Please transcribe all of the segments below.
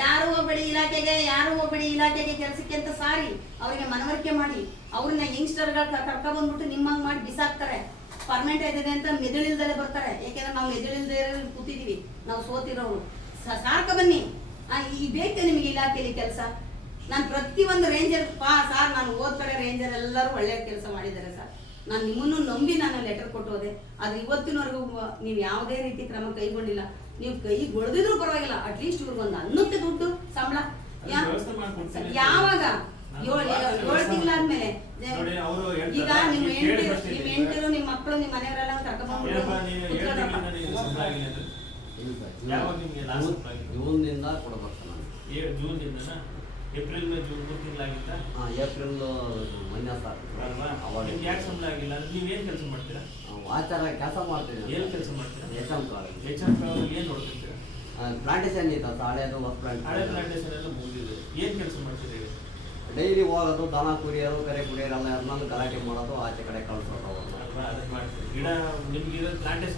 ಯಾರು ಒಬ್ಬಡಿ ಇಲಾಖೆಗೆ, ಯಾರು ಒಬ್ಬಡಿ ಇಲಾಖೆಗೆ ಕೆಲಸಕ್ಕೆ ಅಂತ ಸಾರಿ ಅವರಿಗೆ ಮನವರಿಕೆ ಮಾಡಿ, ಅವ್ರನ್ನ ಯಂಗ್ಸ್ಟರ್ಗಳ ಕರ್ಕ ಬಂದ್ಬಿಟ್ಟು ನಿಮ್ಮಂಗ್ ಮಾಡಿ ಬಿಸಾಕ್ತಾರೆ. ಪರ್ಮನೆಂಟ್ ಆಗಿದೆ ಅಂತ ಮೆದುಳಿಲ್ದಲೆ ಬರ್ತಾರೆ. ಯಾಕೆಂದ್ರೆ ನಾವು ಮೆದುಳಿಲ್ದೇ ಕೂತಿದೀವಿ. ನಾವು ಸೋತಿರೋರು. ಸಾರ್ಕ ಬನ್ನಿ. ಈ ಬೇಕು ನಿಮಗೆ ಇಲಾಖೆಯಲ್ಲಿ ಕೆಲಸ? ನಾನು ಪ್ರತಿಯೊಂದು ರೇಂಜರ್ ಪಾ, ಸಾರ್ ನಾನು ಹೋದ ಕಡೆ ರೇಂಜರ್ ಎಲ್ಲರೂ ಒಳ್ಳೆಯ ಕೆಲಸ ಮಾಡಿದ್ದಾರೆ ಸರ್. ನಾನು ನಿಮ್ಮನ್ನು ನಂಬಿ ನಾನು ಲೆಟರ್ ಕೊಟ್ಟು ಹೋದೆ ಆದ್ರೆ ಇವತ್ತಿನವರೆಗೂ ನೀವು ಯಾವುದೇ ರೀತಿ ಕ್ರಮ ಕೈಗೊಂಡಿಲ್ಲ. ನೀವು ಕೈ ಗೊಳದಿದ್ರು ಪರವಾಗಿಲ್ಲ ಅಟ್ಲೀಸ್ಟ್ ಇವ್ರಿಗೊಂದು ಅನ್ನಕ್ಕೆ ದುಡ್ಡು ಸಂಬಳ. ಯಾವಾಗ? ಏಳು ತಿಂಗಳ ಆದ್ಮೇಲೆ ಸರ್. ತಿಂಗಳಾದ್ಮೇಲೆ. ನೋಡಿ, ಅವ್ರು ಈಗ ನಿಮ್ ನಿಮ್ ನಿಮ್ಮ. ಹೆಂಡತಿರು ನಿಮ್ಮ ಮಕ್ಕಳು ನಿಮ್ಮ ಮನೆಯವರೆಲ್ಲ last ಜೂನ್- ಸಂಬಳ ಜೂನ್ನಿಂದ ಕೊಡ್ಬೇಕು ನಾನು. ಏ- ಜೂನ್ ಇಂದನಾ ಏಪ್ರಿಲ್ ಮೇ ಜೂನ್ ಮೂರು ತಿಂಗಳಾಗಿತ್ತ? ಹಾಂ ಏಪ್ರಿಲ್ ಮೊನ್ನೆ ಸರ್ ಅಲ್ವಾ? ಅವಾಗ. ನಿಮ್ಗೆ ಯಾಕೆ ಸಂಬಳ ಆಗಿಲ್ಲ? ಅಂದ್ರೆ ನೀವು ಏನ್ ಕೆಲಸ ಮಾಡ್ತೀರಾ? ಆಚಾರ ಕೆಲಸ ಮಾಡ್ತೀನಿ ಏನು ಕೆಲಸ ಮಾಡ್ತೀರಾ? H M college H M ಏನು ನೋಡ್ತಿರ್ತೀರಾ ಪ್ಲಾಂಟೇಶನ್ ಇತ್ತು ತಾಳೆ ಅದು ಮತ್ತು ಹಳೆ ಪ್ಲಾಂಟೇಶನ್ ಎಲ್ಲ ಮುಗಿದಿದೆ. ಏನು ಕೆಲಸ ಮಾಡ್ತೀರಿ ಹೇಳಿ? ಡೈಲಿ ಹೋಗೋದು ದನ ಕುರಿಯೋದು ಕರೆ ಕುಡಿಯೋರಲ್ಲ ಎಲ್ಲಾನು ಗಲಾಟೆ ಮಾಡೋದು ಆಚೆ ಕಡೆ ಕಳ್ಸೋದು. ಅದಕ್ಕೆ ಮಾಡ್ತೀವಿ ಗಿಡ ನಿಮ್ಗೆ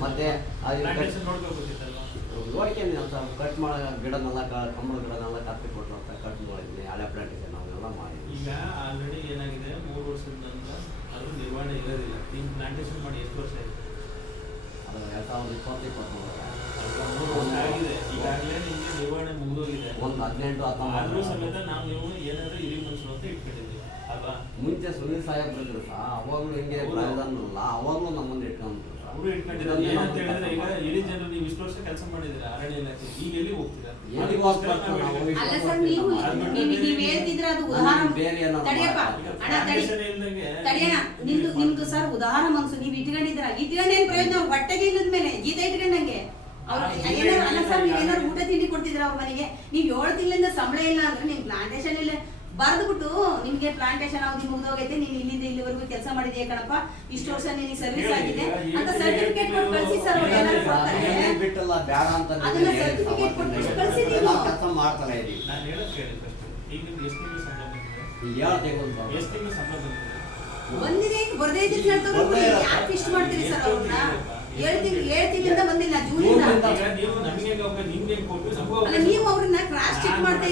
ಮತ್ತೆ ಪ್ಲಾಂಟೇಶನ್ ನೋಡ್ಕೋಬೇಕಿತ್ತಲ್ವಾ ನೋಡ್ಕೊಂಡು ಅಂತ ಕಟ್ ಮಾಡೋ ಗಿಡನೆಲ್ಲ ಕಂಬಳ ಗಿಡ ಗಿಡನೆಲ್ಲ ಕತ್ತಿ ಕೊಟ್ಟರು ಅಂತ ಕಟ್ ಮಾಡಿದ್ವಿ ಹಳೆ ಇದೆ ನಾವೆಲ್ಲ ಮಾಡಿ ಈಗ ಆಲ್ರೆಡಿ ಏನಾಗಿದೆ? ಮೂರು ವರ್ಷದ ನಂತರ ಅದು ನಿರ್ವಹಣೆ ಇರೋದಿಲ್ಲ. ನಿಮ್ಮ ಪ್ಲಾಂಟೇಶನ್ ಮಾಡಿ ಎಷ್ಟು ವರ್ಷ ಆಯ್ತು? ಅದು ಎರಡು ಸಾವಿರದ ಇಪ್ಪತ್ತು ಆಗಿದೆ. ಈಗಾಗಲೇ ನಿಮಗೆ ನಿರ್ವಹಣೆ ಮುಗಿದೋಗಿದೆ. ಒಂದು ಹದಿನೆಂಟು ಹತ್ತೊಂಬತ್ತು ಸಮೇತ ನಾವು ನೀವು ಏನಾದರೂ ಹಿರಿ ಮನುಷ್ಯರು ಅಂತ ಇಟ್ಕೊಂಡಿದ್ದೀವಿ. ಅಲ್ವಾ? ಮುಂಚೆ ಸುನೀಲ್ ಸಾಹೇಬ್ ಇದ್ರು ಸಹ. ಅವಾಗಲೂ ಹಿಂಗೆ ಅವಾಗಲೂ ನಮ್ಮನ್ನು ಇಟ್ಕೊಂಡ್ರು. ಅವರು ಇಟ್ಕೊಂಡಿದ್ದಾರೆ ಏನಂತ ಹೇಳಿದ್ರೆ ಈಗ ಜನರು ನೀವು ಇಷ್ಟು ವರ್ಷ ಕೆಲಸ ಮಾಡಿದ್ದೀರಾ ಅರಣ್ಯ ಇಲಾಖೆ ಈಗ ಎಲ್ಲಿ ಹೋಗ್ತೀರಾ. ಅಲ್ಲ ಸರ್ ನೀವು ನೀವು ನೀವು ಹೇಳ್ತಿದ್ರೆ ಅದು ಉದಾಹರಣೆ. ಬೇರೆ ತಡಿಯಪ್ಪ ಅಣ್ಣ ತಡಿ ನಿಮ್ದು ನಿಮ್ದು ಸರ್ ಉದಾಹರಣೆ ಮನ್ಸು ನೀವು ಇಟ್ಕೊಂಡಿದ್ದೀರ? ಇಟ್ಕೊಂಡು ಏನ್ ಪ್ರಯೋಜನ? ಅವ್ರು ಹೊಟ್ಟೆಗೆ ಇಲ್ಲದ ಮೇಲೆ ಜೀತ ಇಟ್ಕೊಂಡಂಗೆ. ಅವ್ರು ಏನಾರು ಅಲ್ಲ ಸರ್ ನೀವು ಏನಾರು ಊಟ ತಿಂಡಿ ಕೊಡ್ತಿದ್ರ ಅವ್ರ ಮನೆಗೆ? ನೀವು ಏಳು ತಿಂಗಳಿಂದ ಸಂಬಳ ಇಲ್ಲ ಅಂದ್ರೆ ನಿಮ್ ಪ್ಲಾಂಟೇಶನ್ ಇಲ್ಲ ಬರ್ದ್ಬಿಟ್ಟು ನಿಮ್ಗೆ ಪ್ಲಾಂಟೇಶನ್ ಅವಧಿ ಮುಗ್ದೋಗೈತೆ ನೀನ್ ಇಲ್ಲಿಂದ ಇಲ್ಲಿವರೆಗೂ ಕೆಲಸ ಮಾಡಿದೀಯ ಕಣಪ್ಪ. ಇಷ್ಟು ವರ್ಷ ನಿನಗೆ ಸರ್ವಿಸ್ ಆಗಿದೆ ಅಂತ ಬಿಟ್ಟಲ್ಲ ಬೇಡ ಅಂತ ಅದನ್ನ certificate ಕೊಟ್ಟು ಕಳ್ಸಿದ್ದೀವಿ. ಕೆಲಸ ಮಾಡ್ತಾನೆ ಇದೀವಿ ನಾನು ಹೇಳೋದು ಕೇಳಿ ಫಸ್ಟ್ ಈಗ ನಿಮ್ಗೆ ಎಷ್ಟು ತಿಂಗಳು ಸಂಬಳ ಬಂದಿದೆ. ಎಷ್ಟು ತಿಂಗಳು ಸಂಬಳ ಬಂದಿದೆ? ಬಂದಿದೆ ಬರ್ದೇ ಇದ್ದಿದ್ದು ಹೇಳ್ತಾರೆ ಯಾಕೆ ಇಷ್ಟ ಮಾಡ್ತೀರಿ ಸರ್ ಅವ್ರನ್ನ? ಅಂತ. ನೀವು ಅವ್ರನ್ನ ಕ್ರಾಸ್ ಚೆಕ್ ಮಾಡ್ತಾ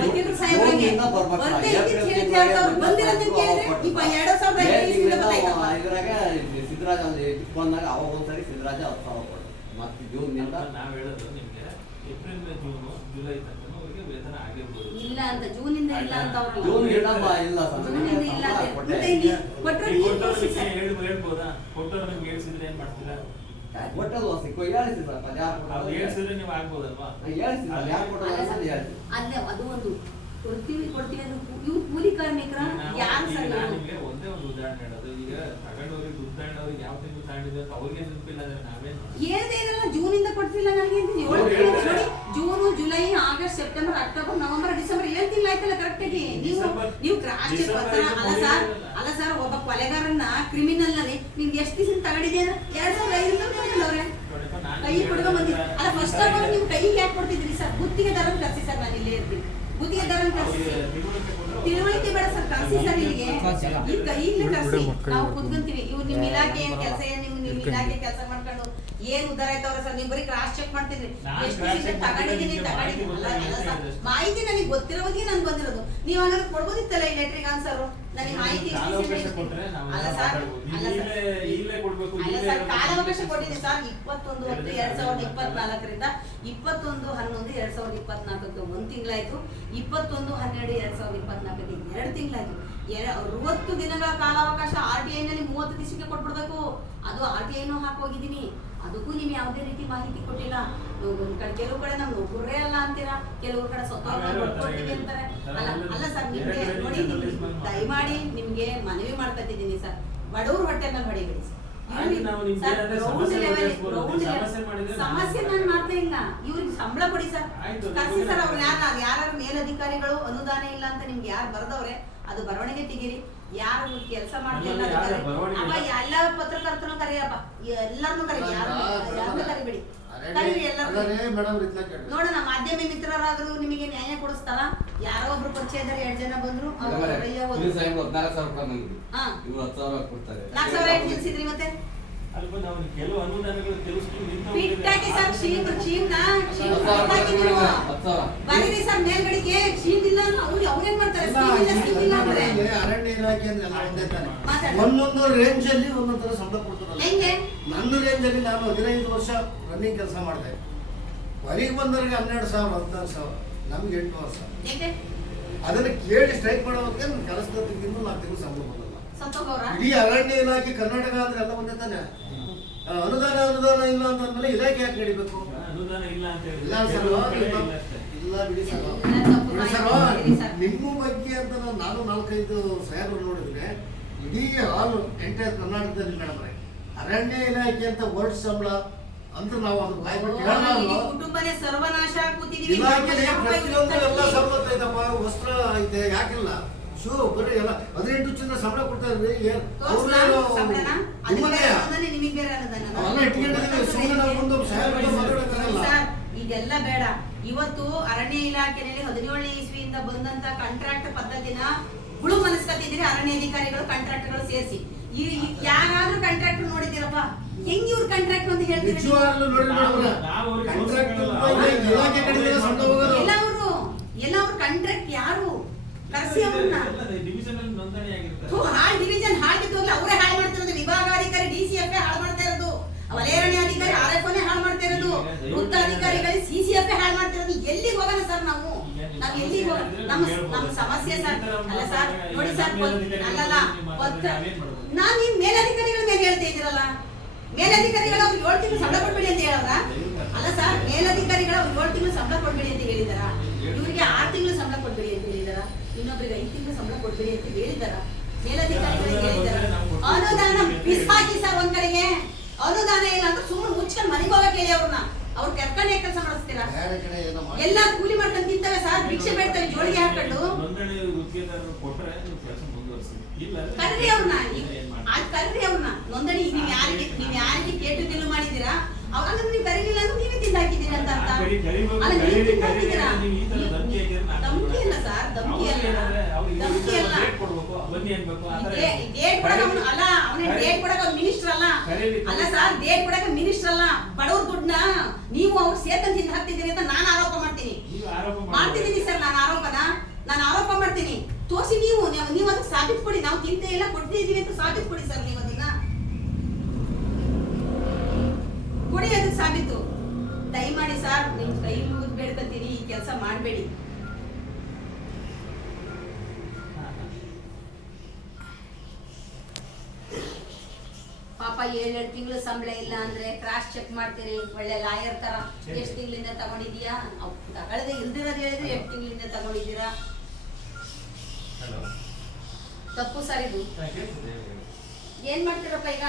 ವಕೀಲರು ಸಾಹೇಬ್ರಿಗೆ. ಅವ್ರು ಬರ್ಬೇಕು ಕೇಳಿದ್ರೆ ಅವ್ರು ಇಪ್ಪ ಎರಡು ಸಾವಿರದ ಇದ್ರಾಗ ಸಿದ್ದರಾಜ ಅವಾಗ ಒಂದ್ಸರಿ ಸಿದ್ದರಾಜ ಹತ್ತು ಸಾವಿರ ಮತ್ತೆ ಜೂನ್ನಿಂದ ನಾವು ಹೇಳೋದು ನಿಮಗೆ ಏಪ್ರಿಲ್ ಜೂನ್ ಜುಲೈ ತನಕ ಅವರಿಗೆ ವೇತನ ಆಗಿರ್ಬೋದು. ಇಲ್ಲ ಅಂತ ಜೂನಿಂದ ಇಲ್ಲ ಅಂತ ಅವ್ರಲ್ಲ ಜೂನ್ ಇಲ್ಲ ಇಲ್ಲ ಸರ್. ಜೂನಿಂದ ಕೊಟ್ಟವ್ರು ತೋರಿಸಿ ನಿಮ್ಗೆ. ಹೇಳ್- ಹೇಳ್ಸಿದ್ರೆ ಏನ್ ಮಾಡ್ತೀರಾ? ಸಿಕ್ಕು ಸರ್ ಅದು ಯಾರು ಅವ್ರು ಹೇಳ್ಸಿದ್ರೆ ನೀವು ಆಗ್ಬೋದಲ್ವಾ? ಅಲ್ವಾ ಯಾರು ಅಂತ ಅಲ್ಲೇ ಅದು ಒಂದು ಕೊಡ್ತೀವಿ ಕೊಡ್ತೀವಿ ಅದು ಇವ್ರು ಕೂಲಿ ಕಾರ್ಮಿಕರ ಯಾರು ಈಗ ಸರ್ ನಾನು ಇವ್ರು? ನಿಮ್ಗೆ ಒಂದೇ ಒಂದು ಉದಾಹರಣೆ ಹೇಳೋದು. ಈಗ ತಗೊಂಡವ್ರಿಗೆ ದುಡ್ಡು ತಗೊಂಡವ್ರಿಗೆ ಯಾವ ತಿಂಗಳು ತಗೊಂಡಿದ್ರೆ ಅವ್ರಿಗೆ ನೆನಪಿಲ್ಲ ಅಂದ್ರೆ ನಾವೇನ್ ಜೂನ್ ಜೂನಿಂದ ಕೊಡ್ತಿಲ್ಲ ನನಗೆ ಅಂತ ನೋಡಿ. June July August September October November December ಏನ್ ತಿಂಗಳು ಆಯ್ತಲ್ಲ ಕರೆಕ್ಟ್ ಆಗಿ? ನೀವು ನೀವು ಡಿಸೆಂಬರ್ ಬರ್ತಾರ ಅಲ್ಲ ಸರ್ ಅಲ್ಲ ಸರ್ ಒಬ್ಬ ಕೊಲೆಗಾರನ್ನ ಕ್ರಿಮಿನಲ್ನಲ್ಲಿ ನಿಮ್ಗೆ ಎಷ್ಟು ದಿವಸ ತಗೊಂಡಿದ್ದೀರಾ ಎರಡ್ ಸಾವಿರದ ನೋಡಪ್ಪ, ಕೈ ಕೊಡ್ಕೊಂಡ್ ಬಂದಿಲ್ಲ ಅಲ್ಲ ಫಸ್ಟ್ ಆಫ್ ಆಲ್ ನೀವು ಕೈ ಯಾಕೆ ಕೊಡ್ತಿದ್ರಿ ಸರ್? ಗುತ್ತಿಗೆ ದರ ಕರ್ಸಿ ಸರ್ ನಾನು ಇಲ್ಲೇ ಇರ್ತೀನಿ. ಗುತ್ತಿಗೆ ದರ ಕರ್ಸಿ ತಿಳುವಳಿಕೆ ಬೇಡ ಸರ್ ಇಲ್ಲಿಗೆ ಈ ಕೈಯಿಂದ ಕರ್ಸಿ ನಾವು ಕುತ್ಕೊಂತೀವಿ. ಇವ್ರು ನಿಮ್ಮ ಇಲಾಖೆ ಏನ್ ಕೆಲಸ ಏನ್ ನೀವು ನಿಮ್ಮ ಇಲಾಖೆ ಕೆಲಸ ಮಾಡ್ಕೊಂಡು ಏನ್ ಉದ್ದಾರ ಆಯ್ತವ್ರ ಸರ್? ನೀವು ಬರೀ ಕ್ರಾಸ್ ಚೆಕ್ ಮಾಡ್ತಿದ್ರಿ. ನಾನ್ ಎಷ್ಟು check ತಗೊಂಡಿದ್ದೀನಿ ತಗೊಂಡಿದ್ದೀನಿ. ಮಾಹಿತಿ ನನಗೆ ಗೊತ್ತಿರೋದಿ ನಾನು ಬಂದಿರೋದು ನೀವು ಹಂಗಾದ್ರೆ ಕೊಡ್ಬೋದಿತ್ತಲ್ಲ ಈ ಲೆಟ್ರಿಗೆ ಆನ್ಸರ್ ಕಾಲಾವಕಾಶ ಕೊಟ್ಟಿದೆ ಸರ್ ಇಪ್ಪತ್ತೊಂದು ಹತ್ತು ಎರಡ್ ಸಾವಿರದ ಇಪ್ಪತ್ನಾಲ್ಕರಿಂದ ಇಪ್ಪತ್ತೊಂದು ಹನ್ನೊಂದು ಎರಡ್ ಸಾವಿರದ ಇಪ್ಪತ್ನಾಲ್ಕಕ್ಕೆ ಒಂದ್ ತಿಂಗಳಾಯ್ತು. ಇಪ್ಪತ್ತೊಂದು ಹನ್ನೆರಡು ಎರಡ್ ಸಾವಿರದ ಇಪ್ಪತ್ನಾಲ್ಕಕ್ಕೆ ಎರಡು ತಿಂಗಳಾಯ್ತು. ಅರವತ್ತು ದಿನಗಳ ಕಾಲಾವಕಾಶ ಆರ್ ಟಿ ಐನಲ್ಲಿ ಮೂವತ್ತು ದಿವಸಕ್ಕೆ ಕೊಟ್ಬಿಡ್ಬೇಕು. ಅದು ಆರ್ ಟಿ ಐನು ಹಾಕೋಗಿದ್ದೀನಿ ಅದಕ್ಕೂ ನೀವು ಯಾವುದೇ ರೀತಿ ಮಾಹಿತಿ ಕೊಟ್ಟಿಲ್ಲ. ಕಡೆ ಕೆಲವು ಕಡೆ ನಮ್ ನೌಕರೇ ಅಲ್ಲ ಅಂತೀರಾ? ಕೆಲವು ಕಡೆ ಕೊಡ್ತೀವಿ ಅಂತಾರೆ. ಅಲ್ಲ ಅಲ್ಲ ಸರ್ ನಿಮ್ಗೆ ನೋಡಿ ದಯಮಾಡಿ ನಿಮ್ಗೆ ಮನವಿ ಮಾಡ್ಕೊತಿದ್ದೀನಿ ಸರ್. ಬಡವ್ರ ಹೊಟ್ಟೆ ಮೇಲೆ ಹೊಡಿಬೇಡಿ ಸರ್. ಸಮಸ್ಯೆ ನಾನು ಮಾಡ್ತಾ ಇಲ್ಲ. ಇವ್ರಿಗೆ ಸಂಬಳ ಕೊಡಿ ಸರ್. ಕರ್ಸಿ ಸರ್ ಅವ್ರು ಯಾರು ಯಾರು ಮೇಲಧಿಕಾರಿಗಳು ಅನುದಾನ ಇಲ್ಲ ಅಂತ ನಿಮ್ಗೆ ಯಾರು ಬರೆದವ್ರೆ ಅದು ಬರವಣಿಗೆ ತೆಗೀರಿ. ಯಾರು ಕೆಲಸ ಮಾಡ್ತಿಲ್ಲ. ಅಪ್ಪ ಎಲ್ಲ ಪತ್ರಕರ್ತರು ಕರೆಯಪ್ಪ. ಎಲ್ಲರನ್ನು ಕರಿ ಯಾರು ಯಾರನ್ನೂ ಕರಿಬೇಡಿ. ಕರೀರಿ ಎಲ್ಲರೂ ನೋಡೋಣ ಮಾಧ್ಯಮ ಮಿತ್ರರಾದ್ರೂ ನಿಮಗೆ ನ್ಯಾಯ ಕೊಡಿಸ್ತಾರ? ಯಾರೋ ಒಬ್ರು ಇದ್ದಾರೆ ಎರಡ್ ಜನ ಬಂದ್ರು ಸಾವಿರ ನಾಲ್ಕು ಎಷ್ಟು ನಿಲ್ಸಿದ್ರಿ ಮತ್ತೆ? ಸರ್ ಬರೀರಿ ಸರ್ ಮೇಲ್ಗಡೆಗೆ. ಇಲ್ಲ ಅವ್ರು ಅವ್ರೇನ್ ಮಾಡ್ತಾರೆ? ಎಲ್ಲ ಸ್ಕೀಮ್ ಇಲ್ಲ ಈ ಸ್ಕೀಮ್ ಇಲ್ಲ ಅರಣ್ಯ ಇಲಾಖೆ ಅಂದ್ರೆ ಎಲ್ಲ ಒಂದೇ ತಾನೆ. ಒಂದೊಂದು ರೇಂಜ್ ಅಲ್ಲಿ ಒಂದೊಂದು ತರ ಸಂಬಳ ಕೊಡ್ತಾರಲ್ಲ ಹೆಂಗೆ? ನನ್ನ ರೇಂಜ್ ಅಲ್ಲಿ ನಾನು ಹದಿನೈದು ವರ್ಷ ರನ್ನಿಂಗ್ ಕೆಲಸ ಮಾಡಿದೆ ಹೊರಗೆ ಬಂದವರಿಗೆ ಹನ್ನೆರಡು ಸಾವಿರ ಹದಿನಾರು ಸಾವಿರ ನಮ್ಗೆ ಎಂಟು ವರ್ಷ ಹೆಂಗೆ ಅದನ್ನ ಕೇಳಿ ಸ್ಟ್ರೈಕ್ ಮಾಡೋದಕ್ಕೆ ನನ್ನ ಕೆಲಸದ ತಿಂಗಳು ನಾಲ್ಕು ತಿಂಗಳು ಸಂಬಳ ಬರಲ್ಲ ಸಂತೋಷವ್ರ ಇಡೀ ಅರಣ್ಯ ಇಲಾಖೆ ಕರ್ನಾಟಕ ಅಂದ್ರೆ ಎಲ್ಲ ಒಂದೇ ತಾನೆ. ಅನುದಾನ ಅನುದಾನ ಇಲ್ಲ ಅಂತಂದ್ಮೇಲೆ ಇಲಾಖೆ ಯಾಕೆ ನಡಿಬೇಕು? ಅನುದಾನ ಇಲ್ಲ ಅಂತ ಹೇಳಿ ಸರ್ ಇಲ್ಲ ಬಿಡಿ ಸರ್. ಬಿಡಿ. ನಿಮ್ಮ ಬಗ್ಗೆ ಅಂತ ನಾನು ನಾನು ನಾಲ್ಕೈದು ಸಾಹೇಬರು ನೋಡಿದ್ರೆ ಇಡೀ ಆಲ್ ಎಂಟೈರ್ ಕರ್ನಾಟಕದಲ್ಲಿ ಮೇಡಮ್ ಅರಣ್ಯ ಇಲಾಖೆ ಅಂತ ವರ್ಡ್ ಸಂಬಳ ಅಂತ ನಾವು ಅದು ಕುಟುಂಬನೇ ಸರ್ವನಾಶ ಇಲಾಖೆಯಲ್ಲಿ ಪ್ರತಿಯೊಂದು ಎಲ್ಲ. ಸವಲತ್ತು ಐತಪ್ಪ ವಸ್ತ್ರ ಐತೆ ಯಾಕಿಲ್ಲ? ಶೂ ಬರೀ ಎಲ್ಲ. ಹದಿನೆಂಟು ಚಿನ್ನ ಸಂಬಳ ಕೊಡ್ತಾ ಇದ್ರಿ ಇಟ್ಕೊಂಡಿದ್ದೀವಿ. ಸುಮ್ಮನೆ ನಾವು ಮುಂದೆ ಸಾಹೇಬ್ರ ಮಾತಾಡೋಕ್ಕಾಗಲ್ಲ. ಸರ್, ಇದೆಲ್ಲ ಬೇಡ. ಇವತ್ತು ಅರಣ್ಯ ಇಲಾಖೆಯಲ್ಲಿ ಹದಿನೇಳನೇ ಇಸ್ವಿಯಿಂದ ಬಂದಂತ ಕಾಂಟ್ರಾಕ್ಟ್ ಪದ್ಧತಿನ ಹುಳು ಮನಸ್ಕತ್ತಿದ್ರೆ ಅರಣ್ಯ ಅಧಿಕಾರಿಗಳು ಕಾಂಟ್ರಾಕ್ಟ್ಗಳು ಸೇರಿಸಿ. ಯಾರಾದ್ರೂ ಕಾಂಟ್ರಾಕ್ಟ್ ನೋಡಿದಿರಪ್ಪ ಹೆಂಗ್ ಇವ್ರ ಕಾಂಟ್ರಾಕ್ಟ್ ಅಂತ ಹೇಳ್ತಾರೆ ಎಲ್ಲವರು ಕಾಂಟ್ರಾಕ್ಟ್ ಯಾರು? ಕರ್ಸಿ ಅವ್ರನ್ನ ಹಾಳ್ ಡಿವಿಷನ್ ಅವರೇ ಹಾಳು ಮಾಡ್ತಿರೋದು. ವಿಭಾಗಾಧಿಕಾರಿ ಡಿ ಸಿ ಎಫ್ ಹಾಳು ಮಾಡ್ತಾ ಇರೋದು. ವಲಯಾರಣ್ಯಾಧಿಕಾರಿ ಆರ್ ಎಫ್ ಹಾಳು ಮಾಡ್ತಾ ಇರೋದು. ವೃತ್ತಾಧಿಕಾರಿಗಳು ಅಧಿಕಾರಿಗಳಿಗೆ ಸಿ ಎಫ್ ಹಾಳು ಮಾಡ್ತಾ ಇರೋದು ಎಲ್ಲಿಗೆ ಹೋಗಲ್ಲ ಸರ್ ನಾವು? ನಾವ್ ಎಲ್ಲಿಗೆ ಹೋಗೋಣ ನಮ್ಮ ನಮ್ಮ ಸಮಸ್ಯೆ ಸರ್. ಅಲ್ಲ ಸರ್ ನೋಡಿ ಸರ್ ಅಲ್ಲಲ್ಲ ನಾನು ನಿಮ್ ಮೇಲಧಿಕಾರಿಗಳ ಮೇಲೆ ಹೇಳ್ತಾ ಇದ್ದೀರಲ್ಲ. ಮೇಲಧಿಕಾರಿಗಳು ಅವ್ರು ಏಳು ತಿಂಗಳು ಸಂಬಳ ಕೊಡ್ಬೇಡಿ ಅಂತ ಹೇಳೋರ ಅಲ್ಲ ಸರ್ ಮೇಲಧಿಕಾರಿಗಳು ಅವ್ರು ಏಳು ತಿಂಗಳು ಸಂಬಳ ಕೊಡ್ಬೇಡಿ ಅಂತ ಹೇಳಿದಾರ? ಇವರಿಗೆ ಆರು ತಿಂಗಳು ಸಂಬಳ ಕೊಡ್ಬೇಡಿ ಅಂತ ಹೇಳಿದಾರ? ಇನ್ನೊಬ್ರಿಗೆ ಐದು ತಿಂಗಳು ಸಂಬಳ ಕೊಡ್ಬೇಡಿ ಅಂತ ಹೇಳಿದಾರ? ಮೇಲಧಿಕಾರಿಗಳಿಗೆ ಹೇಳಿದಾರ? ಅನುದಾನ ಬಿಸಾಕಿ ಸರ್ ಒಂದ್ ಕಡೆಗೆ. ಅನುದಾನ ಇಲ್ಲ ಅಂತ ಸುಮ್ಮನೆ ಮುಚ್ಕೊಂಡು ಮನೆಗೆ ಹೋಗಕ್ಕೆ ಹೇಳಿ ಅವ್ರನ್ನ. ಅವ್ರು ಕರ್ಕೊಂಡೇ ಕೆಲಸ ಮಾಡಿಸ್ತೀರಾ? ಬೇರೆ ಕಡೆ ಏನೋ ಮಾಡಿ. ಎಲ್ಲ ಕೂಲಿ ಮಾಡ್ಕೊಂಡು ತಿಂತವೆ ಸರ್ ಭಿಕ್ಷೆ ಬೇಡ್ತವೆ ಜೋಳಿಗೆ ಹಾಕೊಂಡು. ನೋಂದಣಿ ಗುತ್ತಿಗೆದಾರರು ಕೊಟ್ರೆ ನೀವು ಕೆಲಸ ಮುಂದುವರಿಸಿ. ಇಲ್ಲ ಅಂದ್ರೆ ಕರ್ರಿ ಅವ್ರನ್ನ ಆ ಮಾಡ್ತೀರಿ? ಆದ್ ಕರ್ರಿ ಅವ್ರನ್ನ ನೋಂದಣಿ ನೀವ್ ಯಾರಿಗೆ ನೀವ್ ಯಾರಿಗೆ ಕೇಟು ತಿನ್ನು ಮಾಡಿದೀರಾ ಅವ್ರಂದ್ರೆ ನೀವ್ ಕರೀಲಿಲ್ಲ ಅಂದ್ರೆ ನೀವೇ ತಿಂದು ಹಾಕಿದೀರ ಅಂತ ಅರ್ಥ. ಅಲ್ಲ, ನೀವ್ ಕರೀರಿ, ತಿಂದು ನೀವು ಈ ತರ ಧಮ್ಕಿ ಅಲ್ಲ ಇಲ್ಲ ಸರ್ ಧಮ್ಕಿ ಅಲ್ಲ. ಧಮ್ಕಿ ಅಲ್ಲ. ಬನ್ನಿ ಅನ್ಬೇಕು ಆ ಥರ ಡೇಟ್ ಕೊಡಕ ಅವ್ನು ಅಲ್ಲ ಅವನೇ ಡೇಟ್ ಕೊಡಕ ಮಿನಿಸ್ಟರ್ ಅಲ್ಲ. ಅಲ್ಲ. ಸರ್ ಡೇಟ್ ಕೊಡಕ ಮಿನಿಸ್ಟರ್ ಅಲ್ಲ. ಬಡವ್ರ ದುಡ್ಡನ್ನ ನೀವು ಅವ್ರು ಸೇತನ್ ತಿಂದು ಹಾಕ್ತಿದ್ದೀರಿ ಅಂತ ನಾನು ಆರೋಪ ಮಾಡ್ತೀನಿ. ನೀವು ಆರೋಪ ಮಾಡ್ತಿದ್ದೀನಿ ಸರ್ ನಾನು ಆರೋಪನ. ನಾನು ಆರೋಪ ಮಾಡ್ತೀನಿ. ತೋರಿಸಿ ನೀವು ನೀವು- ನೀವು ಅದಕ್ಕೆ ಸಾಬೀತು ಕೊಡಿ. ನಾವು ತಿಂತೆ ಇಲ್ಲ ಅಂತ ಸಾಬೀತು ಕೊಡಿ ಸರ್ ನೀವು ಅದನ್ನ. ಕೊಡಿ ಅದಕ್ಕೆ ಸಾಬೀತು. ದಯಮಾಡಿ ಸರ್ ನಿಮ್ ಕೈ ಮುಗಿದು ಬೇಡ್ಕೊತೀನಿ. ಈ ಕೆಲಸ ಮಾಡಬೇಡಿ. ಪಾಪ ಏಳೆರಡು ತಿಂಗಳು ಸಂಬಳ ಇಲ್ಲ ಅಂದ್ರೆ ಕ್ರಾಸ್ ಚೆಕ್ ಮಾಡ್ತೀರಿ ಒಳ್ಳೆ ಲಾಯರ್ ತರ ಎಷ್ಟು ತಿಂಗಳಿಂದ ತಗೊಂಡಿದ್ಯಾ ತಗೊಳ್ಳದೆ ಇಲ್ದಿರೋದು ಹೇಳಿದ್ರೆ ಎಷ್ಟು ತಿಂಗಳಿಂದ ತಗೊಂಡಿದ್ದೀರಾ? ತಪ್ಪು ಸರ್ ಇದು. ಏನ್ ಮಾಡ್ತೀರಪ್ಪ ಈಗ?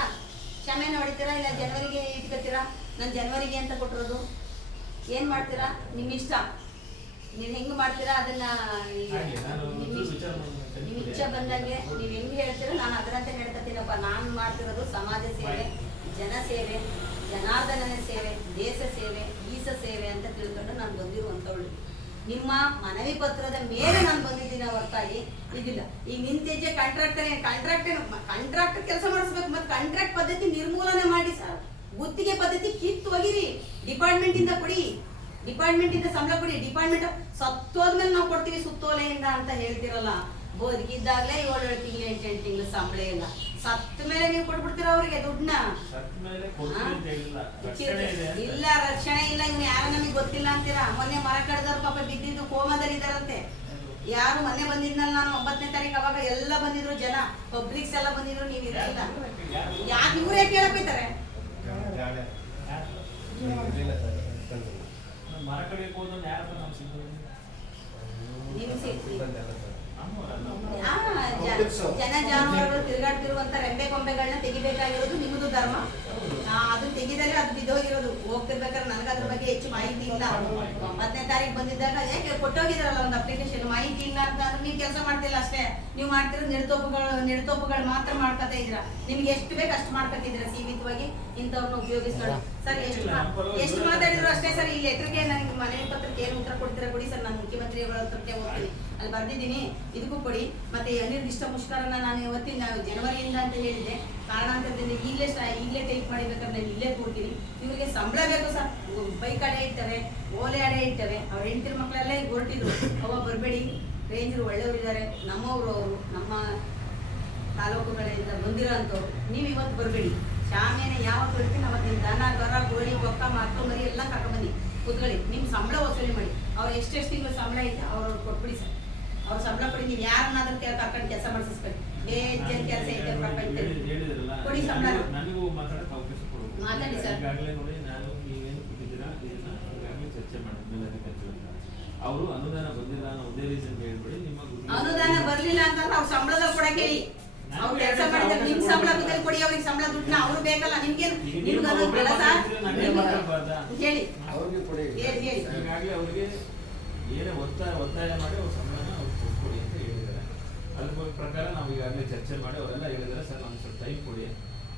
ಕ್ಷಮೆನ ಹೊಡಿತೀರಾ ಇಲ್ಲ ಜನವರಿಗೆ ಇಟ್ಕೋತೀರಾ? ನಾನು ಜನವರಿಗೆ ಅಂತ ಕೊಟ್ಟಿರೋದು. ಏನ್ ಮಾಡ್ತೀರಾ? ನಿಮ್ಮ ಇಷ್ಟ. ನೀವ್ ಹೆಂಗ್ ಮಾಡ್ತೀರಾ? ಅದನ್ನ ಈ- ಹಾಗೆ, ನಿಮ್ ಒಂಚೂರು ಇಷ್ಟ- ವಿಚಾರ ಮಾಡ್ತೀನಿ. ನಿಮ್ ಇಚ್ಛೆ ಬಂದಂಗೆ ನೀವ್ ಹೆಂಗ್ ಹೇಳ್ತೀರಾ? ನಾನು ಅದರಂತೆ ನಡ್ಕೊತೀನಪ್ಪ ನಾನು ಮಾಡ್ತಿರೋದು ಸಮಾಜ ಸೇವೆ, ಜನ ಸೇವೆ ಜನಾರ್ದನ ಸೇವೆ, ದೇಶ ಸೇವೆ ಈಸ ಸೇವೆ ಅಂತ ತಿಳ್ಕೊಂಡು ನಾನು ಬಂದಿರುವಂಥವಳು. ನಿಮ್ಮ ಮನವಿ ಪತ್ರದ ಮೇಲೆ ನಾನು ಬಂದಿದ್ದೀನಿ ಹೊರತಾಗಿ ಇದಿಲ್ಲ. ಈಗ ನಿಂತೆಜ್ಜೆ ಕಾಂಟ್ರಾಕ್ಟರ್ ಕಾಂಟ್ರಾಕ್ಟರ್ ಕಾಂಟ್ರಾಕ್ಟರ್ ಕೆಲಸ ಮಾಡಿಸ್ಬೇಕು, ಮತ್ತೆ ಕಾಂಟ್ರಾಕ್ಟ್ ಪದ್ಧತಿ ನಿರ್ಮೂಲನೆ ಮಾಡಿ ಸರ್. ಗುತ್ತಿಗೆ ಪದ್ಧತಿ ಕಿತ್ತು ಒಗಿರಿ. ಡಿಪಾರ್ಟ್ಮೆಂಟ್ ಇಂದ ಕೊಡಿ. ಡಿಪಾರ್ಟ್ಮೆಂಟ್ ಇಂದ ಸಂಬಳ ಕೊಡಿ. ಡಿಪಾರ್ಟ್ಮೆಂಟ್ ಸತ್ತೋದ್ಮೇಲೆ ನಾವು ಕೊಡ್ತೀವಿ ಸುತ್ತೋಲೆಯಿಂದ ಅಂತ ಹೇಳ್ತಿರಲ್ಲ. ಬದುಕಿದ್ದಾಗಲೇ ಏಳು ಏಳು ತಿಂಗಳು, ಎಂಟು ಎಂಟು ತಿಂಗಳು ಸಂಬಳ ಇಲ್ಲ. ಸತ್ತ ಮೇಲೆ ನೀವು ಕೊಟ್ಬಿಡ್ತೀರ ಅವ್ರಿಗೆ ದುಡ್ಡನ್ನ? ಇಲ್ಲ. ರಕ್ಷಣೆ ಇಲ್ಲ ಇವ್ನು ಯಾರು ನಮಗೆ ಗೊತ್ತಿಲ್ಲ ಅಂತೀರಾ? ಮೊನ್ನೆ ಮರ ಕಡ್ದವ್ರು ಪಾಪ ಬಿದ್ದಿದ್ದು ಕೋಮದಲ್ಲಿ ಇದಾರಂತೆ ಯಾರು ಮೊನ್ನೆ ಬಂದಿದ್ನಲ್ಲ ನಾನು ಒಂಬತ್ತನೇ ತಾರೀಕು ಅವಾಗ ಎಲ್ಲ ಬಂದಿದ್ರು ಜನ. ಪಬ್ಲಿಕ್ಸ್ ಎಲ್ಲ ಬಂದಿದ್ರು ನೀವು ಇರಲಿಲ್ಲ. ಯಾರು? ಯಾಕೆ ಇವರೇ ಕೇಳಕ್ಕಿದ್ದಾರೆ? ನಮ್ಮ ಜನ ಜಾನುವಾರುಗಳು ತಿರುಗಾಡ್ತಿರುವಂತ ರೆಂಬೆ ಕೊಂಬೆಗಳನ್ನ ತೆಗಿಬೇಕಾಗಿರೋದು ನಿಮ್ಮದು ಧರ್ಮ. ಅದನ್ನ ತೆಗಿದರೆ ಅದು ಬಿದ್ದೋಗಿರೋದು. ಹೋಗ್ತಿರ್ಬೇಕಾದ್ರೆ ನನಗೆ ಅದ್ರ ಬಗ್ಗೆ ಹೆಚ್ಚು ಮಾಹಿತಿ ಇಲ್ಲ. ಹತ್ತನೇ ತಾರೀಕು ಬಂದಿದ್ದಾಗ ಯಾಕೆ ಕೊಟ್ಟೋಗಿದ್ರಲ್ಲ ಒಂದು ಅಪ್ಲಿಕೇಶನ್ ಮಾಹಿತಿ ಇಲ್ಲ ಅಂತ ನೀವು ಕೆಲಸ ಮಾಡ್ತಿಲ್ಲ ಅಷ್ಟೇ. ನೀವು ಮಾಡ್ತಿರೋ ನಿರ್ತೋಪುಗಳು ನಿರ್ತೋಪುಗಳು ಮಾತ್ರ ಮಾಡ್ಕೊತಾ ಇದ್ರ ನಿಮ್ಗೆ ಎಷ್ಟು ಬೇಕು ಅಷ್ಟು ಮಾಡ್ಕೊತಿದ್ರ ಸೀಮಿತವಾಗಿ? ಇಂಥವ್ರನ್ನ ಉಪಯೋಗಿಸೋಣ ಸರ್, ಎಷ್ಟು ಎಷ್ಟು ಮಾತಾಡಿದ್ರು ಅಷ್ಟೇ ಸರ್, ಇಲ್ಲಿ ಲೆಟರ್ಗೆ ನನಗೆ ಮನವಿ ಪತ್ರಕ್ಕೆ ಏನು ಉತ್ತರ ಕೊಡ್ತೀರಾ? ಕೊಡಿ ಸರ್, ನಾನು ಮುಖ್ಯಮಂತ್ರಿಗಳ ಹತ್ರಕ್ಕೆ ಹೋಗ್ತೀನಿ. ಅಲ್ಲಿ ಬರ್ದಿದ್ದೀನಿ. ಇದಕ್ಕೂ ಕೊಡಿ. ಮತ್ತೆ ಅನಿರ್ದಿಷ್ಟ ಮುಷ್ಕರನ್ನ ನಾನು ಇವತ್ತಿನ ಜನವರಿಯಿಂದ ಅಂತ ಹೇಳಿದ್ದೆ. ಕಾರಣಾಂತರದಿಂದ ಈಗಲೇ ಈಗಲೇ ಟೈಪ್ ಮಾಡಿಬೇಕಾದ್ರೆ ನಾನು ಇಲ್ಲೇ ಕೊಡ್ತೀನಿ ಇವರಿಗೆ ಸಂಬಳ ಬೇಕು ಸರ್. ಬೈಕ್ ಅಡೆ ಇರ್ತವೆ ಓಲೆ ಅಡೆ ಇರ್ತವೆ ಅವ್ರ ಮಕ್ಕಳೆಲ್ಲ ಈಗ ಹೊರಟಿದ್ರು. ಅವ ಬರಬೇಡಿ. ರೇಂಜರು ಒಳ್ಳೆಯವರಿದ್ದಾರೆ. ನಮ್ಮವರು ಅವರು, ನಮ್ಮ ತಾಲೂಕುಗಳಿಂದ ಬಂದಿರೋ ನೀವು ಇವತ್ತು ಬರಬೇಡಿ. ಶಾಮೇನೆ ಯಾವತ್ತು ಬರ್ತೀನಿ ಅವತ್ತು ನಿಮ್ಮ ದನ, ದೊರ ಗೋಳಿ ಕೊಕ್ಕ ಮಕ್ಕಳು ಮರಿ ಎಲ್ಲ ಕರ್ಕೊಂಬನ್ನಿ ಕೂತ್ಕೊಳ್ಳಿ. ನಿಮ್ಮ ಸಂಬಳ ವಸೂಲಿ ಮಾಡಿ. ಅವ್ರು ಎಷ್ಟೆಷ್ಟು ತಿಂಗಳು ಸಂಬಳ ಐತೆ, ಅವ್ರವ್ರು ಕೊಟ್ಬಿಡಿ ಸರ್. ಅವ್ರ ಸಂಬಳ ಕೊಡಿ ನೀವು ಯಾರನ್ನಾದ್ರೂ ಹಾಕೊಂಡು ಕೆಲಸ ಮಾಡಿಸ್ಬೇಕು ಬೇಜಾನ್ ಕೆಲಸ ಐತೆ ಕೊಡಿ ಸಂಬಳ. ನನಗೂ- ನನಗೂ ಮಾತಾಡಕ್ಕೆ ಅವಕಾಶ ಕೊಡು. ಮಾತಾಡಿ ಸರ್. ಈಗಾಗಲೇ ನೋಡಿ ನಾನು ನೀವೇನು ಕೂತಿದ್ದೀರಾ ಇದನ್ನ ಈಗಾಗಲೇ ಚರ್ಚೆ ಮಾಡಿದ್ಮೇಲೆ ಅವರು ಅನುದಾನ ಬಂದಿಲ್ಲ ಅನ್ನೋ ಒಂದೇ ರೀಸನ್ ಹೇಳ್ಬಿಡಿ ನಿಮ್ಮ ಅನುದಾನ ಬರ್ಲಿಲ್ಲ ಅಂತಂದ್ರೆ ಅವ್ರ ಸಂಬಳದ ಕೊಡಕ್ಕೆ ಅವ್ರು ಕೆಲಸ ಮಾಡಿದ್ರೆ ನಿಮ್ ಸಂಬಳ ಬದಲು ಕೊಡಿ ಅವ್ರಿಗೆ ಸಂಬಳ ದುಡ್ಡನ್ನ ಅವ್ರು ಬೇಕಲ್ಲ ನಿಮ್ಗೆ ನಿಮ್ಗೆ ಮಾತಾಡ್ಬಾರ್ದಾ? ಹೇಳಿ. ಅವ್ರಿಗೆ ಕೊಡಿ. ಹೇಳಿ ಹೇಳಿ. ಈಗಾಗಲೇ ಅವರಿಗೆ ಏನೇ ಒತ್ತಾಯ ಒತ್ತಾಯ ಮಾಡಿ ಅವ್ರ ಸಂಬಳನ ಅವ್ರು ಕೊಟ್ಕೊಡಿ ಅಂತ ಹೇಳಿದ್ದಾರೆ ಅದ್ರ ಪ್ರಕಾರ ನಾವು ಈಗಾಗಲೇ ಚರ್ಚೆ ಮಾಡಿ ಅವರೆಲ್ಲ ಹೇಳಿದ್ರೆ ಸರ್ ಒಂದು ಸ್ವಲ್ಪ ಟೈಮ್ ಕೊಡಿ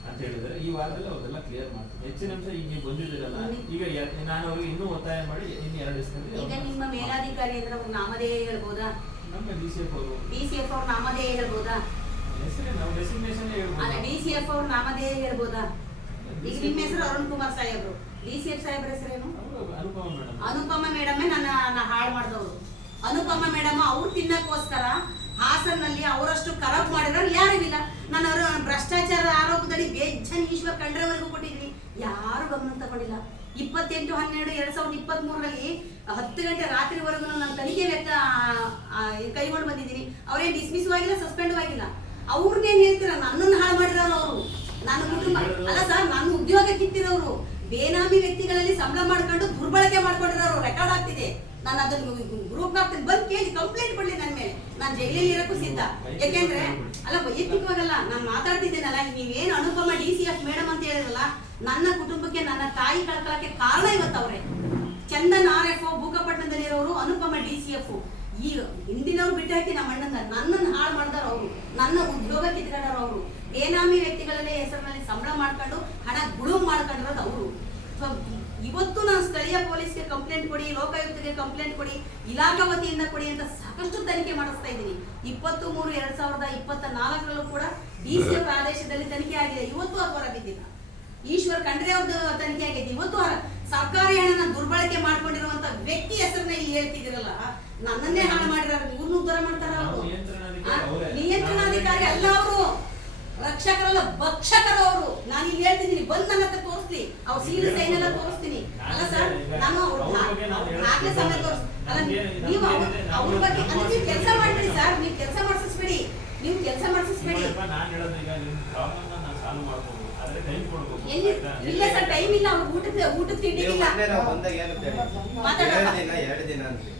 ಅಂತ ಹೇಳಿದ್ರೆ ಈ ವಾರದಲ್ಲಿ ಅವರೆಲ್ಲ ಕ್ಲಿಯರ್ ಮಾಡ್ತಾರೆ. ಹೆಚ್ಚಿನ ಅಂಶ ಈಗ ನೀವು ಬಂದಿದ್ದೀರಲ್ಲ ಈಗ ನಾನು ಅವ್ರಿಗೆ ಇನ್ನೂ ಒತ್ತಾಯ ಮಾಡಿ ಇನ್ನು ಎರಡು ಈಗ ನಿಮ್ಮ ಮೇಲಾಧಿಕಾರಿ ಅಂದ್ರೆ ಅವ್ರು ನಾಮಧೇಯ ಹೇಳ್ಬೋದಾ? ನಮ್ಮ ಡಿ ಸಿ ಎಫ್ ಅವರು. ಡಿ ಸಿ ಎಫ್ ಅವ್ರ ನಾಮಧೇಯ ಹೇಳ್ಬೋದಾ? ಹೆಸರೇ ನಾವು ಡೆಸಿಗ್ನೇಷನ್ ಅಲ್ಲ ಡಿ ಸಿ ಎಫ್ ಅವ್ರ ನಾಮಧೇಯ ಹೇಳ್ಬೋದಾ? ಈಗ ನಿಮ್ಮ ಹೆಸರು ಅರುಣ್ ಕುಮಾರ್ ಸಾಹೇಬ್ರು. ಡಿ ಸಿ ಎಫ್ ಸಾಹೇಬ್ರ ಹೆಸರೇನು? ಅನುಪಮ ಮೇಡಮ್. ಅನುಪಮ ಮೇಡಮೇ ನಾನು ನನ್ನ ಹಾಳು ಮಾಡಿದವರು. ಅನುಪಮ ಮೇಡಮ್ ಅವ್ರು ತಿನ್ನಕ್ಕೋಸ್ಕರ ಹಾಸನಲ್ಲಿ ಅವರಷ್ಟು ಕರಪ್ ಮಾಡಿರೋರು ಯಾರಿಗಿಲ್ಲ ನಾನು ಅವರು ಭ್ರಷ್ಟಾಚಾರ ಆರೋಪದಲ್ಲಿ ಬೇಜನ್ ಈಶ್ವರ್ ಖಂಡ್ರೆವರೆಗೂ ಕೊಟ್ಟಿದ್ದೀನಿ. ಯಾರು ಗಮನ ತಗೊಂಡಿಲ್ಲ. ಇಪ್ಪತ್ತೆಂಟು ಹನ್ನೆರಡು ಎರಡ್ ಸಾವಿರದ ಇಪ್ಪತ್ತ್ ಮೂರರಲ್ಲಿ ಹತ್ತು ಗಂಟೆ ರಾತ್ರಿವರೆಗೂ ನಾನು ತನಿಖೆ ವ್ಯಕ್ತ ಕೈಗೊಂಡು ಬಂದಿದ್ದೀನಿ. ಅವ್ರೇನು ಡಿಸ್ಮಿಸ್ ಆಗಿಲ್ಲ ಸಸ್ಪೆಂಡ್ ಆಗಿಲ್ಲ? ಅವ್ರನ್ನೇನ್ ಹೇಳ್ತೀರ? ನನ್ನನ್ನು ಹಾಳು ಮಾಡಿರೋರು ಅವರು. ನನ್ನ ಕುಟುಂಬ ಅಲ್ಲ ಸರ್ ನನ್ನ ಉದ್ಯೋಗ ಕಿತ್ತಿರೋರು ಬೇನಾಮಿ ವ್ಯಕ್ತಿಗಳಲ್ಲಿ ಸಂಬಳ ಮಾಡ್ಕೊಂಡು ದುರ್ಬಳಕೆ ಮಾಡ್ಕೊಂಡಿರೋರು. ರೆಕಾರ್ಡ್ ಆಗ್ತಿದೆ. ನಾನು ಅದನ್ನು ಗ್ರೂಪ್ ಆಗ್ತೀನಿ ಬಂದು ಕೇಳಿ ಕಂಪ್ಲೇಂಟ್ ಕೊಡ್ಲಿ ನನ್ನ ಮೇಲೆ. ನಾನು ಜೈಲಲ್ಲಿ ಇರೋಕ್ಕೂ ಸಿದ್ಧ. ಯಾಕೆಂದ್ರೆ, ಅಲ್ಲ, ವೈಯಕ್ತಿಕವಾಗಲ್ಲ, ನಾನು ಮಾತಾಡ್ತಿದ್ದೇನಲ್ಲ, ನೀವೇನು Anupama, D C F madam ಅಂತ ಹೇಳಿದ್ರಲ್ಲ, ನನ್ನ ಕುಟುಂಬಕ್ಕೆ, ನನ್ನ ತಾಯಿ ಕಳ್ಕೊಳ್ಳೋಕೆ ಕಾರಣ ಇವತ್ತು ಅವರೇ. ಚಂದನ್ ಆರ್ ಎಫ್ ಭೂಕಪಟ್ಟಣದಲ್ಲಿರೋರು ಅನುಪಮ, ಡಿ ಸಿ ಎಫ್ ಈಗ ಹಿಂದಿನವ್ರು ಬಿಟ್ಟು ಹಾಕಿ ನಮ್ಮ ಅಣ್ಣನ ನನ್ನನ್ನು ಹಾಳು ಮಾಡಿದಾರ ಅವರು. ನನ್ನ ಉದ್ಯೋಗ ಕಿತ್ಕೊಂಡಾರ ಅವರು. ಬೇನಾಮಿ ವ್ಯಕ್ತಿಗಳಲ್ಲೇ ಹೆಸರಿನಲ್ಲಿ ಸಂಬಳ ಮಾಡ್ಕೊಂಡು, ಹಣ ಗುಳು ಮಾಡ್ಕೊಂಡಿರೋದು ಅವರು. ಇವತ್ತು ನಾನು ಸ್ಥಳೀಯ ಪೊಲೀಸ್ಗೆ ಕಂಪ್ಲೇಂಟ್ ಕೊಡಿ ಲೋಕಾಯುಕ್ತಗೆ ಕಂಪ್ಲೇಂಟ್ ಕೊಡಿ ಇಲಾಖಾ ವತಿಯಿಂದ ಕೊಡಿ ಅಂತ ಸಾಕಷ್ಟು ತನಿಖೆ ಮಾಡಿಸ್ತಾ ಇದ್ದೀನಿ. ಇಪ್ಪತ್ತು ಮೂರು ಎರಡ್ ಸಾವಿರದ ಇಪ್ಪತ್ತ ನಾಲ್ಕರಲ್ಲೂ ಕೂಡ ಡಿ ಸಿ ಎಫ್ ಆದೇಶದಲ್ಲಿ ತನಿಖೆ ಆಗಿದೆ. ಇವತ್ತು ಅದು ಹೊರಬಿದ್ದಿಲ್ಲ ಈಶ್ವರ್ ಖಂಡ್ರೆ ಅವ್ರದ್ದು ತನಿಖೆ ಆಗಿದೆ ಇವತ್ತು ಸರ್ಕಾರಿ ಹಣನ ದುರ್ಬಳಕೆ ಮಾಡ್ಕೊಂಡಿರುವಂತ ವ್ಯಕ್ತಿ ಹೆಸರನ್ನ ಇಲ್ಲಿ ಹೇಳ್ತಿದಿರಲ್ಲ ನನ್ನನ್ನೇ ಹಾಳು ಮಾಡಿರೋ ಇವ್ರನ್ನ ಉದ್ಧಾರ ಮಾಡ್ತಾರ. ನಿಯಂತ್ರಣಾಧಿಕಾರಿ ಅಲ್ಲ ಅವರು. ರಕ್ಷಕರಲ್ಲ ಭಕ್ಷಕರು ಅವರು. ನಾನು ಇಲ್ಲಿ ಹೇಳ್ತಿದ್ದೀನಿ ಬಂದ್ ನನ್ನ ಹತ್ರ ತೋರಿಸ್ಲಿ ಅವ್ರ ಸೀರೆ ಸೈನ್ ಎಲ್ಲ ತೋರಿಸ್ತೀನಿ. ಅಲ್ಲ ಸರ್ ನಾನು ಅವ್ರ ಅವ್ರ ಬಗ್ಗೆ ನಾನು ಹೇಳೋದು ದಾಖಲೆ ಸಮೇತ ತೋರಿಸ್ ಅಲ್ಲ ನೀವು ಅವ್ರ ಬಗ್ಗೆ ಅಂದ್ರೆ ನೀವು ಕೆಲಸ ಮಾಡ್ಬಿಡಿ ಸರ್ ನೀವು ಕೆಲಸ ಮಾಡಿಸ್ಬೇಡಿ ನೀವು ಕೆಲಸ ಮಾಡಿಸ್ಬೇಡಿ ಎಲ್ಲಿ ಇಲ್ಲ ಸರ್ ಟೈಮ್ ಇಲ್ಲ. ಅವ್ರು ಊಟದ ಊಟದ ತಿಂಡಿಗಿಲ್ಲ ಬಂದಾಗ ಏನು. ಎರಡು ದಿನ ಎರಡು ದಿನ ಅಂದ್ರಿ.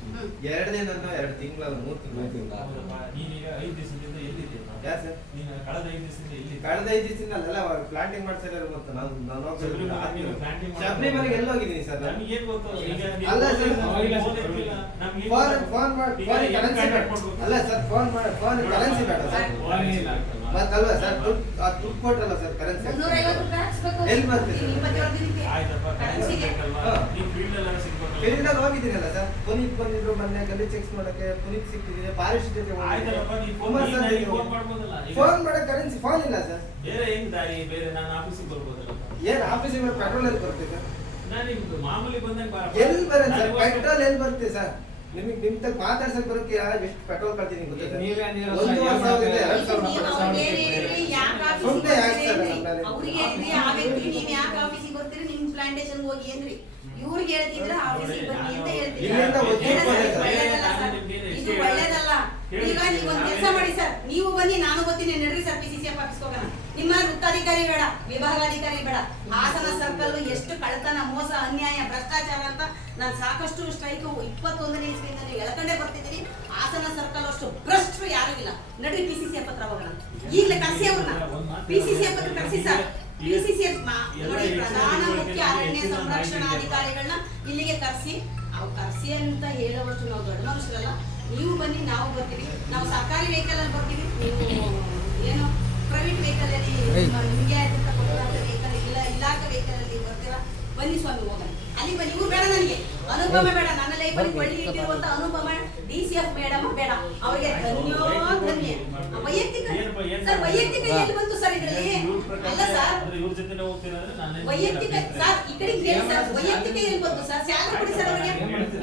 ಎರಡು ದಿನ ಎರಡು ತಿಂಗಳ ಮೂರು ತಿಂಗಳು ನೀನೀಗ ಐದು ದಿವಸದಿಂದ ಎಲ್ಲಿದ್ದೀಯ ಯಾರ್ ಸರ್? ನೀನು ಕಳೆದ ಐದು ದಿವಸದಿಂದ ಕಳೆದ ಐದು ದಿವಸದಿಂದ ಅಲ್ಲೆಲ್ಲ ಅವ್ರು ಪ್ಲಾಂಟಿಂಗ್ ಮಾಡ್ತಾರೆ ಮತ್ತೆ ನಾನು ನಾನು. ಶಬರಿಮಲೆಗೆ ಮಾಡ್ತಾ ಎಲ್ಲಿ ಹೋಗಿದ್ದೀನಿ ಸರ್ ನಾನು? ಏನು ಗೊತ್ತು? ಅಲ್ಲ ಸರ್, ಫೋನ್. ನಮ್ಗೆ ಫೋನ್ ಮಾಡಿ ಫೋನ್ ಕರೆನ್ಸಿ? ಅಲ್ಲ ಸರ್ ಫೋನ್ ಮಾಡಿ ಫೋನ್ ಕರೆನ್ಸಿ ಬೇಡ ಸರ್ ಫೋನ್ ಇಲ್ಲ ಅಂತಲ್ವಾ? ಮತ್ತಲ್ವಾ ಸರ್ ದುಡ್ಡು ಆ ದುಡ್ಡು ಕೊಟ್ರಲ್ಲ ಸರ್ ಕರೆನ್ಸಿ ಎಲ್ಲಿ ಬರ್ತದೆ ಆಯ್ತಪ್ಪ ಕರೆನ್ಸಿ ಬೇಕಲ್ವಾ? ಫೀಲ್ಡ್ ಎಲ್ಲ ಸಿಗ್ಬೇಕಲ್ವಾ ಸರ್ ಬಂದಿದ್ರು ಮೊನ್ನೆ ಗಲ್ಲಿ ಚೆಕ್ಸ್ ಮಾಡಕ್ಕೆ ಸಿಕ್ಕಿದೆ ಜೊತೆ ಆಯ್ತಲ್ಲಪ್ಪ ನೀವು ಫೋನ್ ಫೋನ್ ಮಾಡ್ಬೋದಲ್ಲ? ಈಗ ಫೋನ್ ಮಾಡಕ್ಕೆ ಕರೆನ್ಸಿ ಫೋನ್ ಇಲ್ಲ ಸರ್. ಬೇರೆ ಹೆಂಗ್ ದಾರಿ? ಬೇರೆ ನಾನು ಆಫೀಸಿಗೆ ಬರ್ಬೋದಲ್ಲ? ಏನ್ ಆಫೀಸಿಗೆ ಪೆಟ್ರೋಲ್ ಎಲ್ಲಿ ಬರುತ್ತೆ ಸರ್? ನಾನು ನಿಮ್ದು ಮಾಮೂಲಿ ಬಂದಾಗ ಬಾರಪ್ಪ. ಎಲ್ಲಿ ಬರುತ್ತೆ ಸರ್? ಪೆಟ್ರೋಲ್ ಎಲ್ಲಿ ಬರುತ್ತೆ ಸರ್? ನಿಮಗೆ ನಿಮ್ ತಗ ಮಾತಾಡ್ಸಕ್ ಬರೋಕೆ ಎಷ್ಟು ಪೆಟ್ರೋಲ್ ಕಳ್ತೀನಿ ಗೊತ್ತಾ ನೀವೇ ನೀರು. ಎರಡು ಸಾವಿರ ಯಾಕ್ ಆಫೀಸಿಗೆ ಸುಮ್ನೆ ಯಾಕ್ ಬರ್ತೀರಿ ಸರ್ ಅಂದ್ರಿ? ನಮ್ಮಲ್ಲಿ? ಅವ್ರಿಗೆ ಆ ವ್ಯಕ್ತಿ ನೀವ್ ಯಾಕೆ ಆಫೀಸಿಗೆ ಬರ್ತೀರಿ? ನಿಮ್ ಪ್ಲಾಂಟೇಶನ್ ಹೋಗಿ ಅಂದ್ರಿ ಇವ್ರಿಗೆ ಹೇಳ್ತಿದ್ರ ಆಫೀಸಿಗೆ ಬನ್ನಿ ಅಂತ ಇದು. ಒಳ್ಳೇದಲ್ಲ ಈಗ ನೀವು ಒಂದ್ ಕೆಲಸ ಮಾಡಿ ಸರ್. ನೀವು ಬನ್ನಿ ನಾನು ಬರ್ತೀನಿ ನಡ್ರಿ sir P C C F ಆಫೀಸ್ಗೆ ಹೋಗೋಣ. ನಿಮ್ಮ ವೃತ್ತಾಧಿಕಾರಿ ಬೇಡ ವಿಭಾಗಾಧಿಕಾರಿ ಬೇಡ. ಹಾಸನ ಸರ್ಕಲ್ ಎಷ್ಟು ಕಳ್ಳತನ ಮೋಸ ಅನ್ಯಾಯ ಭ್ರಷ್ಟಾಚಾರ ಅಂತ ನಾನು ಸಾಕಷ್ಟು ಸ್ಟ್ರೈಕ್ ಇಪ್ಪತ್ತೊಂದನೇ ಇಸ್ವಿಯಿಂದ ನೀವು ಎಳ್ಕೊಂಡೇ ಬರ್ತಿದ್ದೀನಿ. ಹಾಸನ ಸರ್ಕಲ್ ಅಷ್ಟು ಭ್ರಷ್ಟರು ಯಾರು ಇಲ್ಲ. ನಡ್ರಿ ಪಿ ಸಿ ಸಿ ಎಫ್ ಹತ್ರ ಹೋಗೋಣ. ಈಗಲೇ ಕರೆಸಿ ಅವ್ರನ್ನ. ಪಿ ಸಿ ಸಿ ಎಫ್ ಹತ್ರ ಕರೆಸಿ sir. P C C F ನೋಡಿ ಪ್ರಧಾನ ಮುಖ್ಯ ಅರಣ್ಯ ಸಂರಕ್ಷಣಾಧಿಕಾರಿಗಳನ್ನ ಇಲ್ಲಿಗೆ ಕರೆಸಿ. ಅವು ಕರೆಸಿ ಅಂತ ಹೇಳುವಷ್ಟು ನಾವು ದೊಡ್ಡ ಮನುಷ್ಯರಲ್ಲ. ನೀವು ಬನ್ನಿ ನಾವು ಬರ್ತೀವಿ. ನಾವು ಸರ್ಕಾರಿ ವೆಹಿಕಲ್ ಅಲ್ಲಿ ಬರ್ತೀವಿ. ನೀವು ಏನು ಪ್ರೈವೇಟ್ ವೆಹಿಕಲ್ ಅಲ್ಲಿ ನಿಮಗೆ ಆದಂತ ವೆಹಿಕಲ್ ಇಲ್ಲ ಇಲಾಖೆ ವೆಹಿಕಲ್ ಅಲ್ಲಿ ಬರ್ತೀರಾ? ಬನ್ನಿ ಸ್ವಾಮಿ ಹೋಗೋಣ. ಅಲ್ಲಿ ಬನ್ನಿ ಇವ್ರು ಬೇಡ ನನಗೆ ಅನುಪಮ ಬೇಡ ನನ್ನ ಲೈಫಲ್ಲಿ ಕೊಳ್ಳಿ ಇಟ್ಟಿರುವಂತ Anupama D C F madam ಬೇಡ ಅವರಿಗೆ ಧನ್ಯೋ ಧನ್ಯ ವೈಯಕ್ತಿಕ ಸರ್ ವೈಯಕ್ತಿಕ ಎಲ್ಲಿ ಬಂತು ಸರ್ ಇದರಲ್ಲಿ ಅಲ್ಲ ಸರ್ ಇವ್ರ ಜೊತೆ ಹೋಗ್ತೀರಾ ಅಂದ್ರೆ ನಾನೇ ವೈಯಕ್ತಿಕ ಸರ್ ಈ ಕಡೆ ಕೇಳಿ ಸರ್ ವೈಯಕ್ತಿಕ ಎಲ್ಲಿ ಬಂತು ಸರ್ ಸ್ಯಾಲರಿ ಕೊಡಿ ಸರ್ ಅವರಿಗೆ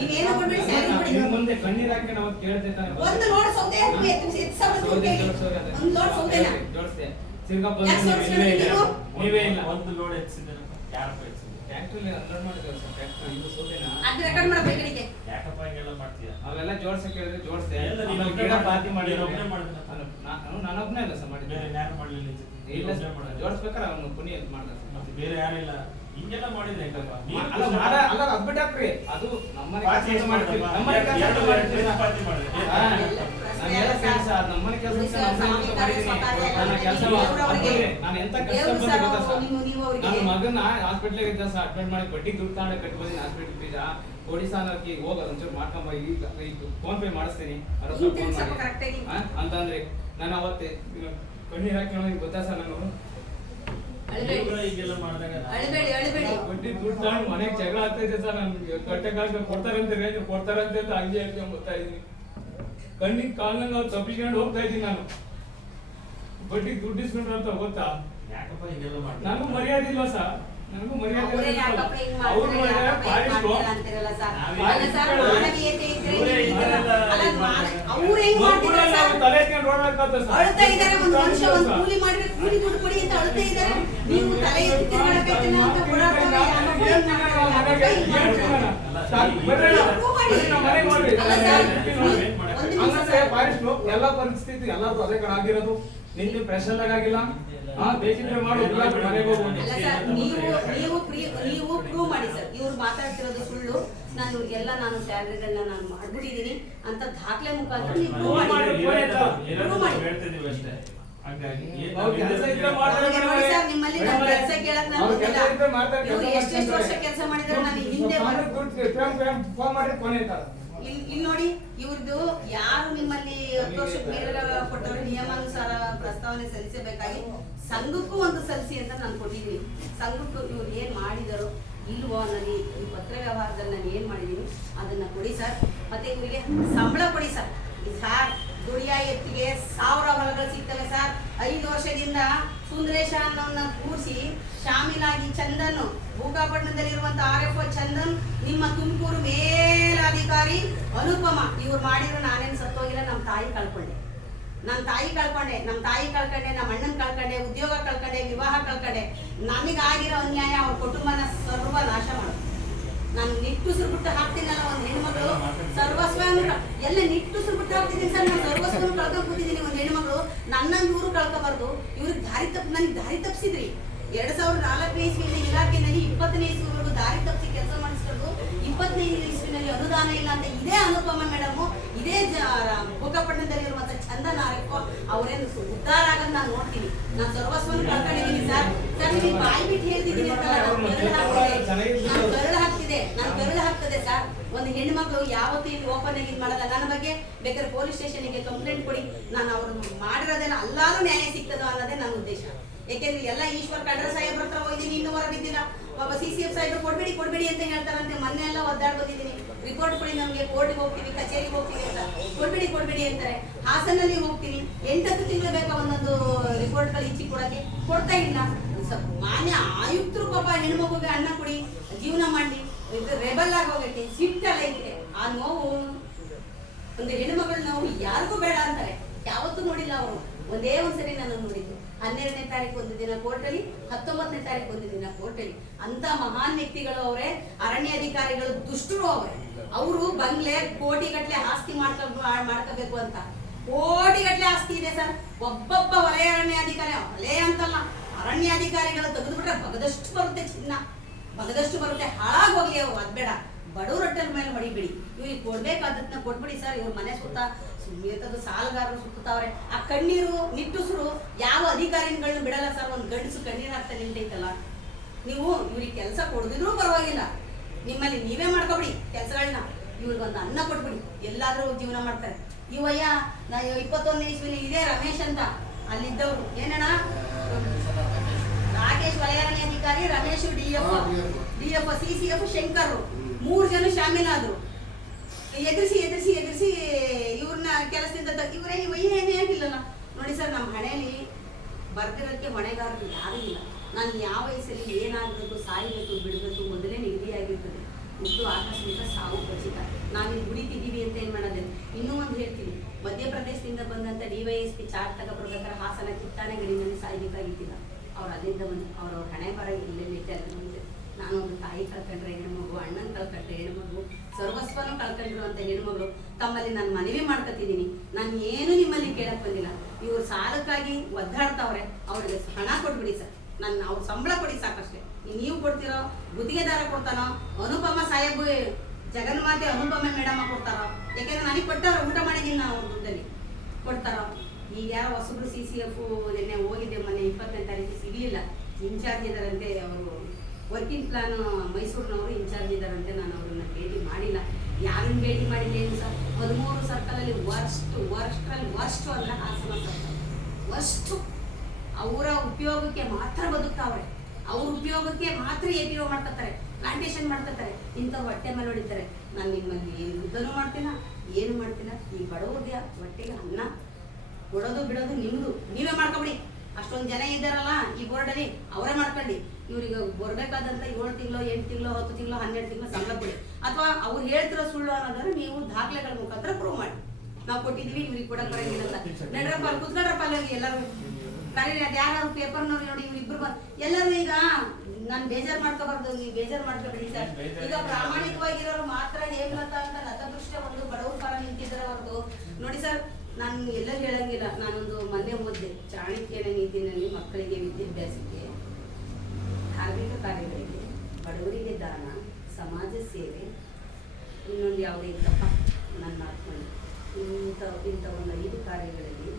ನೀವೇನು ಕೊಡ್ಬೇಡಿ ಸ್ಯಾಲರಿ ಕೊಡಿ ಮುಂದೆ ಕಣ್ಣೀರ್ ಹಾಕಿ ನಾವು ಕೇಳ್ತೇವೆ ತಾನೆ ಒಂದು ಲೋಡ್ ಸೌದೆ ಎತ್ತು ಎತ್ತು ಸಾವಿರ. ಒಂದು ಲೋಡ್ ಸೌದೆನಾ ಜೋಡ್ಸ್ದೆ. ತಿರ್ಗಾ ಬಂದು ನೀವೇ ಇಲ್ಲ. ಒಂದು ಲೋಡ್ ಎತ್ಸಿದ್ದೇನಪ್ಪ ಯಾರಪ್ಪ ಎತ್ಸಿದ್ದು ಅದು ರೆಕಾರ್ಡ್ ಮಾಡಬೇಕು ಕಡೆಗೆ ಯಾಕಪ್ಪ ಹಿಂಗೆಲ್ಲ ಮಾಡ್ತೀಯ? ಅವೆಲ್ಲ ಜೋಡ್ಸಕ್ ಹೇಳಿದ್ರೆ ಜೋಡ್ಸ್ದೆ. ಎಲ್ಲ ನೀನು ಮಾಡಿ ನೀನು ಒಬ್ನೇ ನಾನು ನಾನೊಬ್ನೇ ಅಲ್ಲ ಸರ್ ಮಾಡಿದ್ದೆ. ಬೇರೆ ಯಾರು ಮಾಡ್ಲಿಲ್ಲ ಇಲ್ಲ ಸರ್ ಮಾಡೋದು. ಜೋಡ್ಸ್ಬೇಕಾರೆ ಅವನು ಪುನಿ ಅಂತ ಮಾಡ್ದ ಸರ್. ಮತ್ತೆ ಬೇರೆ ಯಾರಿಲ್ಲ ಹಿಂಗೆಲ್ಲ ಮಾಡಿದ್ರೆ ಹೆಂಗಪ್ಪ? ಅಲ್ಲ ಮಾಡ ಅಲ್ಲ ಅದು ಬಿಟ್ಟಾಕ್ರಿ ಅದು ನಮ್ಮನೆ ಎಷ್ಟು ಮಾಡ್ತೀವಿ? ನಮ್ಮನೆ ಕೆಲಸ ಎರಡು ನನ್ನ ಮಗನ ಹಾಸ್ಪಿಟ್ಲಿಗೆ ಇದ್ದ ಸರ್ ಅಡ್ಮಿಟ್ ಮಾಡಿ ಬಡ್ಡಿ ದುಡ್ಡು ತಗೊಂಡು ಕಟ್ಟಿ ಬಂದಿನಿ ಹಾಸ್ಪಿಟ್ಲ್ ಫೀಸ್ ಒಡಿಸಾನಕ್ಕೆ ಹೋಗ ಒಂಚೂರು ಮಾಡ್ಕೊಂಬ ಈಗ ಫೋನ್ ಪೇ ಮಾಡಿಸ್ತೀನಿ. ಅಂತಂದ್ರೆ ನಾನು ಅವತ್ತೇ ಕಣ್ಣೀರ್ ಹಾಕಿ ಗೊತ್ತಾ ಸರ್ ನಾನು ಬಡ್ಡಿ ದುಡ್ಡು ತಗೊಂಡು ಮನೆಗೆ ಜಗಳ ಆಗ್ತೈತೆ ಸರ್ ನನ್ಗೆ ಕಟ್ಟೆಗಾಗ ಕೊಡ್ತಾರಂತೆ ರೇಂಜ್ ಕೊಡ್ತಾರಂತೆ ಅಂತ ಹಂಗೆ ಹೇಳ್ಕೊಂಡ್ ಬರ್ತಾ ಇದೀನಿ. ಕಣ್ಣಿಗೆ ಕಾಲ್ನಂಗೆ ಅವ್ರು ತಪ್ಪಿಸ್ಕೊಂಡು ಹೋಗ್ತಾ ಇದ್ದೀನಿ ನಾನು ಬಡ್ಡಿ ದುಡ್ಡು ಇಸ್ಕೊಂಡ್ರು ಅಂತ ಗೊತ್ತಾ ಯಾಕಪ್ಪ ಹಿಂಗೆಲ್ಲ? ನನಗೂ ಮರ್ಯಾದೆ ಇಲ್ವಾ ಸರ್ ನನಗೂ ಮರ್ಯಾದೆ. ನಾವೇ ನೀವು ನಾವು ನಾವು ತಲೆ ಎತ್ಕೊಂಡು ಓಡಾಡ್ಕೊತ ಸರ್. ಅಳ್ತಾ ಇದ್ದಾರೆ ಒಂದು ಮನುಷ್ಯ ಒಂದು ಕೂಲಿ ಮಾಡಿದ್ರೆ ಕೂಲಿ ದುಡ್ಡು ಕೊಡಿ ಅಂತ ಅಳ್ತಾ ಇದ್ದಾರೆ ನೀವು ತಲೆ ಎತ್ತಿ ಅಂತ ಓಡಾಡ್ತಾರೆ. ನಾವು? ಮನೆಗೆ? ನೋಡಿ. ಎಲ್ಲ ಪರಿಸ್ಥಿತಿ ಎಲ್ಲರೂ ಅದೇ ಕಡೆ ಆಗಿರೋದು. ನಿಮ್ಗೆ ಪ್ರೆಷರ್ ಆಗಿಲ್ಲ? ಬೇಕಿದ್ರೆ ಮಾಡು ಮನೆಗೆ ನೀವು ನೀವು ಪ್ರೀ- ನೀವು ಪ್ರೂವ್ ಮಾಡಿ ಸರ್. ಇವ್ರು ಮಾತಾಡ್ತಿರೋದು ಸುಳ್ಳು. ನಾನು ಎಲ್ಲ ನಾನು ಸ್ಯಾಲರಿಗಳನ್ನ ನಾನು ಮಾಡ್ಬಿಟ್ಟಿದ್ದೀನಿ. ಅಂತ ದಾಖಲೆ ಮುಖಾಂತರ ನೀವು ಪ್ರೂವ್ ಮಾಡಿ. ಪ್ರೂವ್. ಅಷ್ಟೇ. ನಿಮ್ಮಲ್ಲಿ ನಾನು ಕೆಲಸ ಕೇಳಕ್ ನಾನು ಎಷ್ಟೆಷ್ಟು ವರ್ಷ. ಕೆಲಸ ಮಾಡಿದ್ರೆ ನಾನು ಹಿಂದೆ ಫೋನ್ ಮಾಡಿ ಕೊನೆ. ಇಲ್ಲಿ ನೋಡಿ ಇವ್ರದ್ದು ಯಾರು ನಿಮ್ಮಲ್ಲಿ ಹತ್ತು ವರ್ಷಕ್ಕೆ ಕೊಟ್ಟವ್ರು ನಿಯಮಾನುಸಾರ ಪ್ರಸ್ತಾವನೆ ಸಲ್ಲಿಸಬೇಕಾಗಿ ಸಂಘಕ್ಕೂ ಒಂದು ಸಲ್ಲಿಸಿ ಅಂತ ನಾನು ಕೊಟ್ಟಿದ್ದೀನಿ. ಸಂಘಕ್ಕೂ ಇವ್ರು ಏನು ಮಾಡಿದರು ಇಲ್ವೋ ನನಗೆ ಈ ಪತ್ರ ವ್ಯವಹಾರದಲ್ಲಿ ನಾನು ಏನು ಮಾಡಿದೀನಿ ಅದನ್ನ ಕೊಡಿ ಸರ್. ಮತ್ತೆ ಇವರಿಗೆ ಸಂಬಳ ಕೊಡಿ ಸರ್. ಸರ್ ದುಡಿಯ ಎತ್ತಿಗೆ ಸಾವಿರ ಹೊಲಗಳು ಸಿಗ್ತವೆ ಸರ್. ಐದು ವರ್ಷದಿಂದ ಸುಂದರೇಶ ಅನ್ನೋನ್ನ ಕೂರಿಸಿ ಶಾಮೀಲಾಗಿ ಚಂದನ್ ಭೂಕಾಪಟ್ಟಣದಲ್ಲಿರುವಂತ ಆರ್ ಎಫ್ ಚಂದನ್, ನಿಮ್ಮ ತುಮಕೂರು ಮೇಲಾಧಿಕಾರಿ ಅನುಪಮ, ಇವ್ರು ಮಾಡಿದ್ರು ನಾನೇನು ಸತ್ತೋಗಿಲ್ಲ ನಮ್ಮ ತಾಯಿ ಕಳ್ಕೊಂಡೆ. ನನ್ನ ತಾಯಿ ಕಳ್ಕೊಂಡೆ ನಮ್ಮ ತಾಯಿ ಕಳ್ಕೊಂಡೆ ನಮ್ಮ ಅಣ್ಣನ ಕಳ್ಕೊಂಡೆ, ಉದ್ಯೋಗ ಕಳ್ಕೊಂಡೆ, ವಿವಾಹ ಕಳ್ಕೊಂಡೆ. ನಮಗಾಗಿರೋ ಅನ್ಯಾಯ ಅವ್ರ ಕುಟುಂಬನ ಸರ್ವ ನಾಶ ಮಾಡೋದು. ನಾನು ನಿಟ್ಟುಸಿರು ಬಿಟ್ಟು ಹಾಕ್ತೀನಲ್ಲ ಒಂದು ಹೆಣ್ಮಗಳು ಸರ್ವಸ್ವ ಎಲ್ಲ ನಿಟ್ಟುಸಿರು ಬಿಟ್ಟು ಹಾಕ್ತಿದ್ದೀನಿ ಸರ್, ನಾನು ಸರ್ವಸ್ವ ಕಳ್ಕೊಂಡ್ ಕೂತಿದ್ದೀನಿ ಒಂದು ಹೆಣ್ಮಗಳು. ನನ್ನ ಊರು ಕಳ್ಕೊಬಾರ್ದು. ಇವ್ರಿಗೆ ದಾರಿ ತಪ್ಪು ನನಗೆ ದಾರಿ ತಪ್ಪಿಸಿದ್ರಿ ಎರಡ್ ಸಾವಿರದ ನಾಲ್ಕನೇ ಇಸ್ವಿಯಲ್ಲಿ ಇಲಾಖೆನಲ್ಲಿ ಇಪ್ಪತ್ತನೇ ಇಸ್ವಿವರೆಗೂ ದಾರಿ ತಪ್ಪಿಸಿ ಕೆಲಸ ಮಾಡಿಸ್ಕೊಂಡು ಇಪ್ಪತ್ತನೇ ಇಸ್ವಿನಲ್ಲಿ ಅನುದಾನ ಇಲ್ಲ ಅಂತ ಇದೇ ಅನುಪಮ ಮೇಡಮ್ ಇದೇ ಭೂಕಪಟ್ಟಣದಲ್ಲಿರುವಂತ ಚಂದನ್ ಆರಕ್ಕ ಅವರೇನು ಉದ್ಧಾರ ಆಗದ್ ನಾನು ನೋಡ್ತೀನಿ. ನಾನು ಸರ್ವಸ್ವವನ್ನು ಕಳ್ಕೊಂಡಿದ್ದೀನಿ ಸರ್. ಸರ್ ನಿಮಗೆ ಬಾಯಿ ಬಿಟ್ಟು ಹೇಳ್ತಿದ್ದೀನಿ ಅಂತ ನಾನು ಬೆರಳು ಹಾಕ್ತಿದೆ. ನಾನು ಬೆರಳು ಹಾಕ್ತಿದೆ. ಸರ್. ಒಂದು ಹೆಣ್ಮಕ್ಳು ಯಾವತ್ತೂ ಇಲ್ಲಿ ಓಪನ್ ಆಗಿ ಇದ್ ಮಾಡಲ್ಲ. ನನ್ನ ಬಗ್ಗೆ ಬೇಕಾದ್ರೆ ಪೊಲೀಸ್ ಸ್ಟೇಷನ್ಗೆ ಕಂಪ್ಲೇಂಟ್ ಕೊಡಿ. ನಾನು ಅವ್ರನ್ನ ಮಾಡಿರೋದೇನ ಅಲ್ಲಾದ್ರೂ ನ್ಯಾಯ ಸಿಗ್ತದೋ ಅನ್ನೋದೇ ನನ್ನ ಉದ್ದೇಶ. ಯಾಕೆಂದ್ರೆ ಎಲ್ಲ ಈಶ್ವರ್ ಕಡ್ರ ಸಾಹೇಬ್ರ ಹತ್ರ ಹೋಗಿದ್ದೀನಿ, ಇನ್ನೂ ಹೊರ ಬಿದ್ದಿಲ್ಲ. ಒಬ್ಬ ಸಿ ಸಿ ಎಫ್ ಸಾಹೇಬ್ರು ಕೊಡ್ಬೇಡಿ ಕೊಡ್ಬೇಡಿ ಅಂತ ಹೇಳ್ತಾರಂತೆ ಮೊನ್ನೆ ಎಲ್ಲ ಒದ್ದಾಡ್ ಬಂದಿದ್ದೀನಿ. ರಿಪೋರ್ಟ್ ಕೊಡಿ ನಮಗೆ ಕೋರ್ಟ್ಗೆ ಹೋಗ್ತೀವಿ, ಕಚೇರಿಗೆ ಹೋಗ್ತೀವಿ ಅಂತ. ಕೊಡ್ಬೇಡಿ ಕೊಡ್ಬೇಡಿ ಅಂತಾರೆ. ಹಾಸನಲ್ಲಿ ಹೋಗ್ತೀನಿ. ಎಂಟತ್ತು ತಿಂಗಳು ಬೇಕಾ ಒಂದೊಂದು ರಿಪೋರ್ಟ್ಗಳು ಇಚ್ಚಿ ಕೊಡೋಕ್ಕೆ. ಕೊಡ್ತಾ ಇಲ್ಲ. ಮಾನ್ಯ ಆಯುಕ್ತರು ಪಾಪ ಹೆಣ್ಮಗುಗೆ ಅನ್ನ ಕೊಡಿ, ಜೀವನ ಮಾಡಿ ಇದು ರೆಬಲ್ ಆಗಿ ಹೋಗಕ್ಕೆ ಸಿಟ್ಟಲ್ಲ ಐತೆ. ಆ ನೋವು, ಒಂದು ಹೆಣ್ಮಗಳ ನೋವು ಯಾರಿಗೂ ಬೇಡ ಅಂತಾರೆ. ಯಾವತ್ತೂ ನೋಡಿಲ್ಲ ಅವರು. ಒಂದೇ ಒಂದ್ಸರಿ ನಾನು ನೋಡಿದ್ದು ಹನ್ನೆರಡನೇ ತಾರೀಕು ಒಂದು ದಿನ ಕೋರ್ಟಲ್ಲಿ, ಹತ್ತೊಂಬತ್ತನೇ ತಾರೀಕು ಒಂದು ದಿನ ಕೋರ್ಟಲ್ಲಿ. ಅಂತ ಮಹಾನ್ ವ್ಯಕ್ತಿಗಳು ಅವರೇ, ಅರಣ್ಯ ಅಧಿಕಾರಿಗಳು ದುಷ್ಟರು ಅವರೇ. ಅವರು ಬಂಗ್ಲೆ ಕೋಟಿ ಗಟ್ಲೆ ಆಸ್ತಿ ಮಾಡ್ಕೊ ಮಾಡ್ಕೋಬೇಕು ಅಂತ. ಕೋಟಿ ಗಟ್ಲೆ ಆಸ್ತಿ ಇದೆ ಸರ್. ಒಬ್ಬೊಬ್ಬ ವಲಯ ಅರಣ್ಯಾಧಿಕಾರಿ ವಲಯ ಅಂತಲ್ಲ. ಅರಣ್ಯ ಅಧಿಕಾರಿಗಳು ತೆಗೆದುಬಿಟ್ರೆ ಬಗದಷ್ಟು ಬರುತ್ತೆ ಚಿನ್ನ. ಬಗದಷ್ಟು ಬರುತ್ತೆ. ಹಾಳಾಗಿ ಹೋಗ್ಲಿ ಅವು ಅದ್ ಮೇಲೆ ಮಡಿಬೇಡಿ. ಇವ್ರಿಗೆ ಕೊಡ್ಬೇಕಾದದ್ನ ಕೊಟ್ಬಿಡಿ ಸರ್. ಇವ್ರ ಮನೆ ಸುತ್ತ ಸುಮ್ಮನೆ ಸಾಲಗಾರರು ಸುತ್ತಾವ್ರೆ ಆ ಕಣ್ಣೀರು ನಿಟ್ಟುಸಿರು ಯಾವ ಅಧಿಕಾರಿಗಳನ್ನ ಬಿಡಲ್ಲ ಸರ್? ಒಂದು ಗಂಡಸು ಕಣ್ಣೀರು ಹಾಕ್ತಾ ನಿಂತೈತಲ್ಲ. ನೀವು ಇವ್ರಿಗೆ ಕೆಲಸ ಕೊಡದಿದ್ರೂ ಪರವಾಗಿಲ್ಲ. ನಿಮ್ಮಲ್ಲಿ ನೀವೇ ಮಾಡ್ಕೊಬಿಡಿ ಕೆಲಸಗಳನ್ನ ಇವ್ರಿಗೊಂದು ಅನ್ನ ಕೊಟ್ಬಿಡಿ. ಎಲ್ಲಾದ್ರೂ ಜೀವನ ಮಾಡ್ತಾರೆ. ಇವಯ್ಯ ನಾ ಇಪ್ಪತ್ತೊಂದನೇ ಇಸ್ವಿನ ಇದೇ ರಮೇಶ್ ಅಂತ. ಅಲ್ಲಿದ್ದವ್ರು. ಏನಣ್ಣ? Rakesh Rakesh ವಲಯಾರಣ್ಯಾಧಿಕಾರಿ Ramesh D F D F C C F Shankar. ಮೂರು ಜನ ಶಾಮೀಲಾದ್ರು. ಎದುರಿಸಿ ಎದುರಿಸಿ ಎದುರಿಸಿ, ಇವ್ರನ್ನ ಕೆಲಸದಿಂದ ಇವರೇ ಏನೇ ಆಗಿಲ್ಲಲ್ಲ. ನೋಡಿ ಸರ್ ನಮ್ಮ ಹಣೆಯಲ್ಲಿ ಬರ್ತಿರೋಕ್ಕೆ ಹೊಣೆಗಾರರು ಯಾರೂ ಇಲ್ಲ. ನಾನು ಯಾವ ವಯಸ್ಸಲ್ಲಿ ಏನಾಗಬೇಕು, ಸಾಯಬೇಕು, ಬಿಡಬೇಕು ಮೊದಲೇ ನಿಗದಿಯಾಗಿರ್ತದೆ ಮುದ್ದು ಆಕಸ್ಮಿಕ ಸಾವು ಖಚಿತ. ನಾವಿಲ್ಲಿ ದುಡಿತಿದ್ದೀವಿ ಅಂತ ಏನು ಮಾಡೋದೇ? ಇನ್ನೂ ಒಂದು ಹೇಳ್ತೀನಿ. ಮಧ್ಯಪ್ರದೇಶದಿಂದ ಬಂದಂಥ D Y S P chart ತಗೊಬರ್ಬೇಕಾದ್ರೆ Hassan ಕಿತ್ತಾನೆ ಗಡಿನಲ್ಲಿ ಸಾಯಬೇಕಾಗಿದ್ದಿಲ್ಲ. ಅವ್ರು ಅಲ್ಲಿಂದ ಬಂದು ಅವ್ರವ್ರ ಹಣೆ ಬರ ಇಲ್ಲೇ ಬಂದಿದೆ ನಾನು ಒಂದು ತಾಯಿ ಕಳ್ಕೊಂಡ್ರೆ ಹೆಣ್ಮಗು ಅಣ್ಣನ ಕಳ್ಕೊಂಡ್ರೆ ಹೆಣ್ಮಗು ಸರ್ವಸ್ವನು ಕಳ್ಕೊಂಡ್ರು ಅಂತ ಹೆಣ್ಮಗಳು, ತಮ್ಮಲ್ಲಿ ನಾನು ಮನವಿ ಮಾಡ್ಕೊತಿದ್ದೀನಿ ನಾನು ಏನು ನಿಮ್ಮಲ್ಲಿ ಕೇಳಕ್ ಬಂದಿಲ್ಲ. ಇವ್ರು ಸಾಲಕ್ಕಾಗಿ ಒದ್ದಾಡ್ತಾವ್ರೆ. ಅವ್ರಿಗೆ ಹಣ ಕೊಟ್ಬಿಡಿ ಸರ್. ನನ್ನ ಅವ್ರ ಸಂಬಳ ಕೊಡಿ ಸಾಕಷ್ಟೇ. ನೀವು ಕೊಡ್ತಿರೋ ಗುತ್ತಿಗೆದಾರ ಕೊಡ್ತಾನೋ, ಅನುಪಮ ಸಾಹೇಬ್, ಜಗನ್ಮಾತೆ ಅನುಪಮ ಮೇಡಮ ಕೊಡ್ತಾರೋ? ಯಾಕೆಂದ್ರೆ ನನಗೆ ಕೊಟ್ಟವ್ರು, ಊಟ ಮಾಡಿದ್ದೀನಿ ನಾವು ದುಡ್ಡಲ್ಲಿ ಕೊಡ್ತಾರೋ? ಈಗ ಯಾರೋ ಹೊಸಬ್ರು ಸಿ ಸಿ ಎಫ್ ನಿನ್ನೆ ಹೋಗಿದ್ದೆ ಮೊನ್ನೆ ಇಪ್ಪತ್ತನೇ ತಾರೀಕು ಸಿಗಲಿಲ್ಲ. ಇನ್ಚಾರ್ಜ್ ಇದ್ದಾರಂತೆ ಅವರು. ವರ್ಕಿಂಗ್ ಪ್ಲಾನ್ ಮೈಸೂರಿನವರು ಇನ್ಚಾರ್ಜ್ ಇದ್ದಾರಂತೆ ನಾನು ಅವ್ರನ್ನ ಭೇಟಿ ಮಾಡಿಲ್ಲ. ಯಾರನ್ನ ಭೇಟಿ ಮಾಡಿದ್ದೇನು ಸರ್? ಹದಿಮೂರು ಸರ್ಕಲಲ್ಲಿ ವರ್ಸ್ಟ್ ವರ್ಸ್ಟ್ರಲ್ಲಿ ವರ್ಸ್ಟ್ ಅಂದ್ರೆ ಹಾಸನ ಸರ್ಕಲ್ ವರ್ಸ್ಟು ಅವರ ಉಪಯೋಗಕ್ಕೆ ಮಾತ್ರ ಬದುಕ್ತಾವ್ರೆ. ಅವ್ರ ಉಪಯೋಗಕ್ಕೆ ಮಾತ್ರ ಎ ಪಿ ಒ ಮಾಡ್ಕೊತಾರೆ. ಪ್ಲಾಂಟೇಶನ್ ಮಾಡ್ಕೊತಾರೆ. ಇಂಥವ್ರು ಹೊಟ್ಟೆ ಮೇಲೆ ಹೊಡಿತಾರೆ. ನಾನು ನಿಮ್ಮಲ್ಲಿ ಯುದ್ಧನೂ ಮಾಡ್ತೀನ ಏನು ಮಾಡ್ತೀನ ಈ ಬಡವ್ರಿಗೆ ಹೊಟ್ಟೆಗೆ ಅನ್ನ ಕೊಡೋದು ಬಿಡೋದು ನಿಮ್ಮದು ನೀವೇ ಮಾಡ್ಕೊಬಿಡಿ. ಅಷ್ಟೊಂದು ಜನ ಇದ್ದಾರಲ್ಲ ಈ ಬೋರ್ಡಲ್ಲಿ ಅವರೇ ಮಾಡ್ಕೊಳ್ಳಿ. ಇವ್ರಿಗೆ ಬರ್ಬೇಕಾದಂತ ಏಳು ತಿಂಗಳು, ಎಂಟು ತಿಂಗಳು, ಹತ್ತು ತಿಂಗಳು, ಹನ್ನೆರಡು ತಿಂಗಳು ಸಂಬಳ ಕೊಡಿ. ಅಥವಾ ಅವ್ರು ಹೇಳ್ತಿರೋ ಸುಳ್ಳು ಅನ್ನೋದನ್ನ ನೀವು ದಾಖಲೆಗಳ ಮುಖಾಂತರ ಪ್ರೂವ್ ಮಾಡಿ. ನಾವು ಕೊಟ್ಟಿದೀವಿ ಇವ್ರಿಗೆ ಕೊಡಕ್ ಬರಂಗಿಲ್ಲ ನಡ್ರಪ್ಪ ಅಲ್ಲಿ ಅಲ್ಲಿ ಎಲ್ಲರೂ. ಕರೀರಿ, ಅದು ಯಾರು ಪೇಪರ್ನವ್ರು ನೋಡಿ ಇವ್ರಿಬ್ರು ಎಲ್ಲರೂ ಈಗ ನಾನು ಬೇಜಾರ್ ಮಾಡ್ಕೋಬಾರ್ದು, ನೀವು ಬೇಜಾರ್ ಮಾಡ್ಕೋಬೇಡಿ ಸರ್. ಈಗ ಪ್ರಾಮಾಣಿಕವಾಗಿರೋರು ಮಾತ್ರ ಹೇಮಲತ ಅಂತ ಲತದೃಷ್ಟ ಒಂದು ಬಡವ್ರ ಪರ ನಿಂತಿದ್ದಾರೆ ಹೊರತು. ನೋಡಿ ಸರ್, ನಾನು ಎಲ್ಲ ಹೇಳಂಗಿಲ್ಲ. ನಾನೊಂದು ಮನೆ ಓದಿದೆ. ಚಾಣಕ್ಯನ ನೀತಿನಲ್ಲಿ ಮಕ್ಕಳಿಗೆ ವಿದ್ಯಾಭ್ಯಾಸಕ್ಕೆ. ದಾನ ಸಮಾಜ ಸೇವೆ, ಇನ್ನೊಂದು ಯಾವುದೇ ತಪ್ಪ ನನ್ನ ಆತ್ಮಲ್ಲಿ ಇಂಥ ಇಂಥ ಒಂದು ಐದು ಕಾರ್ಯಗಳಲ್ಲಿ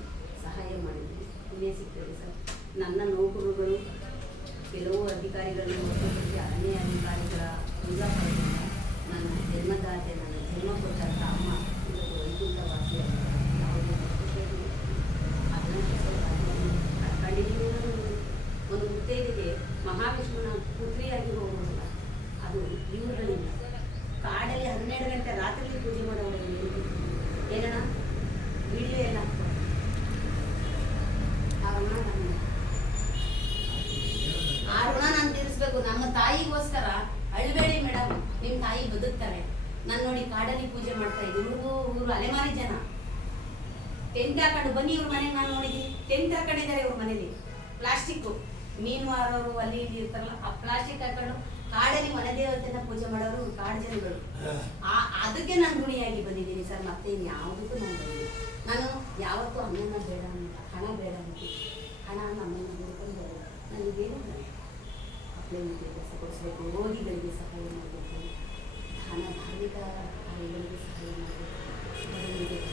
ಸಹಾಯ ಮಾಡಿದ್ವಿ ಇನ್ನೇ ಸಿಗ್ತದೆ ಸರ್. ನನ್ನ ನೌಕರುಗಳು ಕೆಲವು ಅಧಿಕಾರಿಗಳನ್ನು ಹೊರತುಪಡಿಸಿ ಅರಣ್ಯ ಅಧಿಕಾರಿಗಳ ಪೂಜಾಫಲದಿಂದ ನನ್ನ ಜನ್ಮದಾತೆ, ನನ್ನ ಜನ್ಮ ಕೊಟ್ಟಂಥ ಅಮ್ಮ ಇವತ್ತು ವೈಕುಂಠವಾಸಿಯಾಗಿ ತಾಯಿ ಬದುಕ್ತಾರೆ. ನಾನು ನೋಡಿ ಕಾಡಲ್ಲಿ ಪೂಜೆ ಮಾಡ್ತಾ ಇದ್ದೆ ಹುಡುಗು ಊರು ಅಲೆಮಾರಿ ಜನ. ಟೆಂಟ್ ಹಾಕೊಂಡು ಬನ್ನಿ ಇವ್ರ ಮನೆಗೆ ನಾನು ನೋಡಿದ್ದೀನಿ. ಟೆಂಟ್ ಹಾಕೊಂಡಿದ್ದಾರೆ ಇವ್ರ ಮನೇಲಿ. ಪ್ಲಾಸ್ಟಿಕ್ಕು ಮೀನುವಾರರು ಅಲ್ಲಿ ಇಲ್ಲಿ ಇರ್ತಾರಲ್ಲ, ಆ ಪ್ಲಾಸ್ಟಿಕ್ ಹಾಕೊಂಡು ಕಾಡಲ್ಲಿ ಮನೆ ದೇವತೆನ ಪೂಜೆ ಮಾಡೋರು ಕಾಡು ಜನಗಳು. ಆ, ಅದಕ್ಕೆ ನಾನು ಗುಣಿಯಾಗಿ ಬಂದಿದ್ದೀನಿ ಸರ್. ಮತ್ತೆ ಯಾವುದಕ್ಕೂ ನಾನು ಬಂದಿದ್ದೀನಿ ನಾನು ಯಾವತ್ತೂ ಅನ್ನನ ಬೇಡ ಅಂತ, ಹಣ ಬೇಡ ಅಂತ. ಹಣ ನಮ್ಮನ್ನು ನೋಡ್ಕೊಂಡು ನನಗೇನು ಅಪ್ಲೈ ರೋಗಿಗಳಿಗೆ ಸಹಾಯ ಮಾಡಬೇಕು 谈那个还有一个还有那个我的那个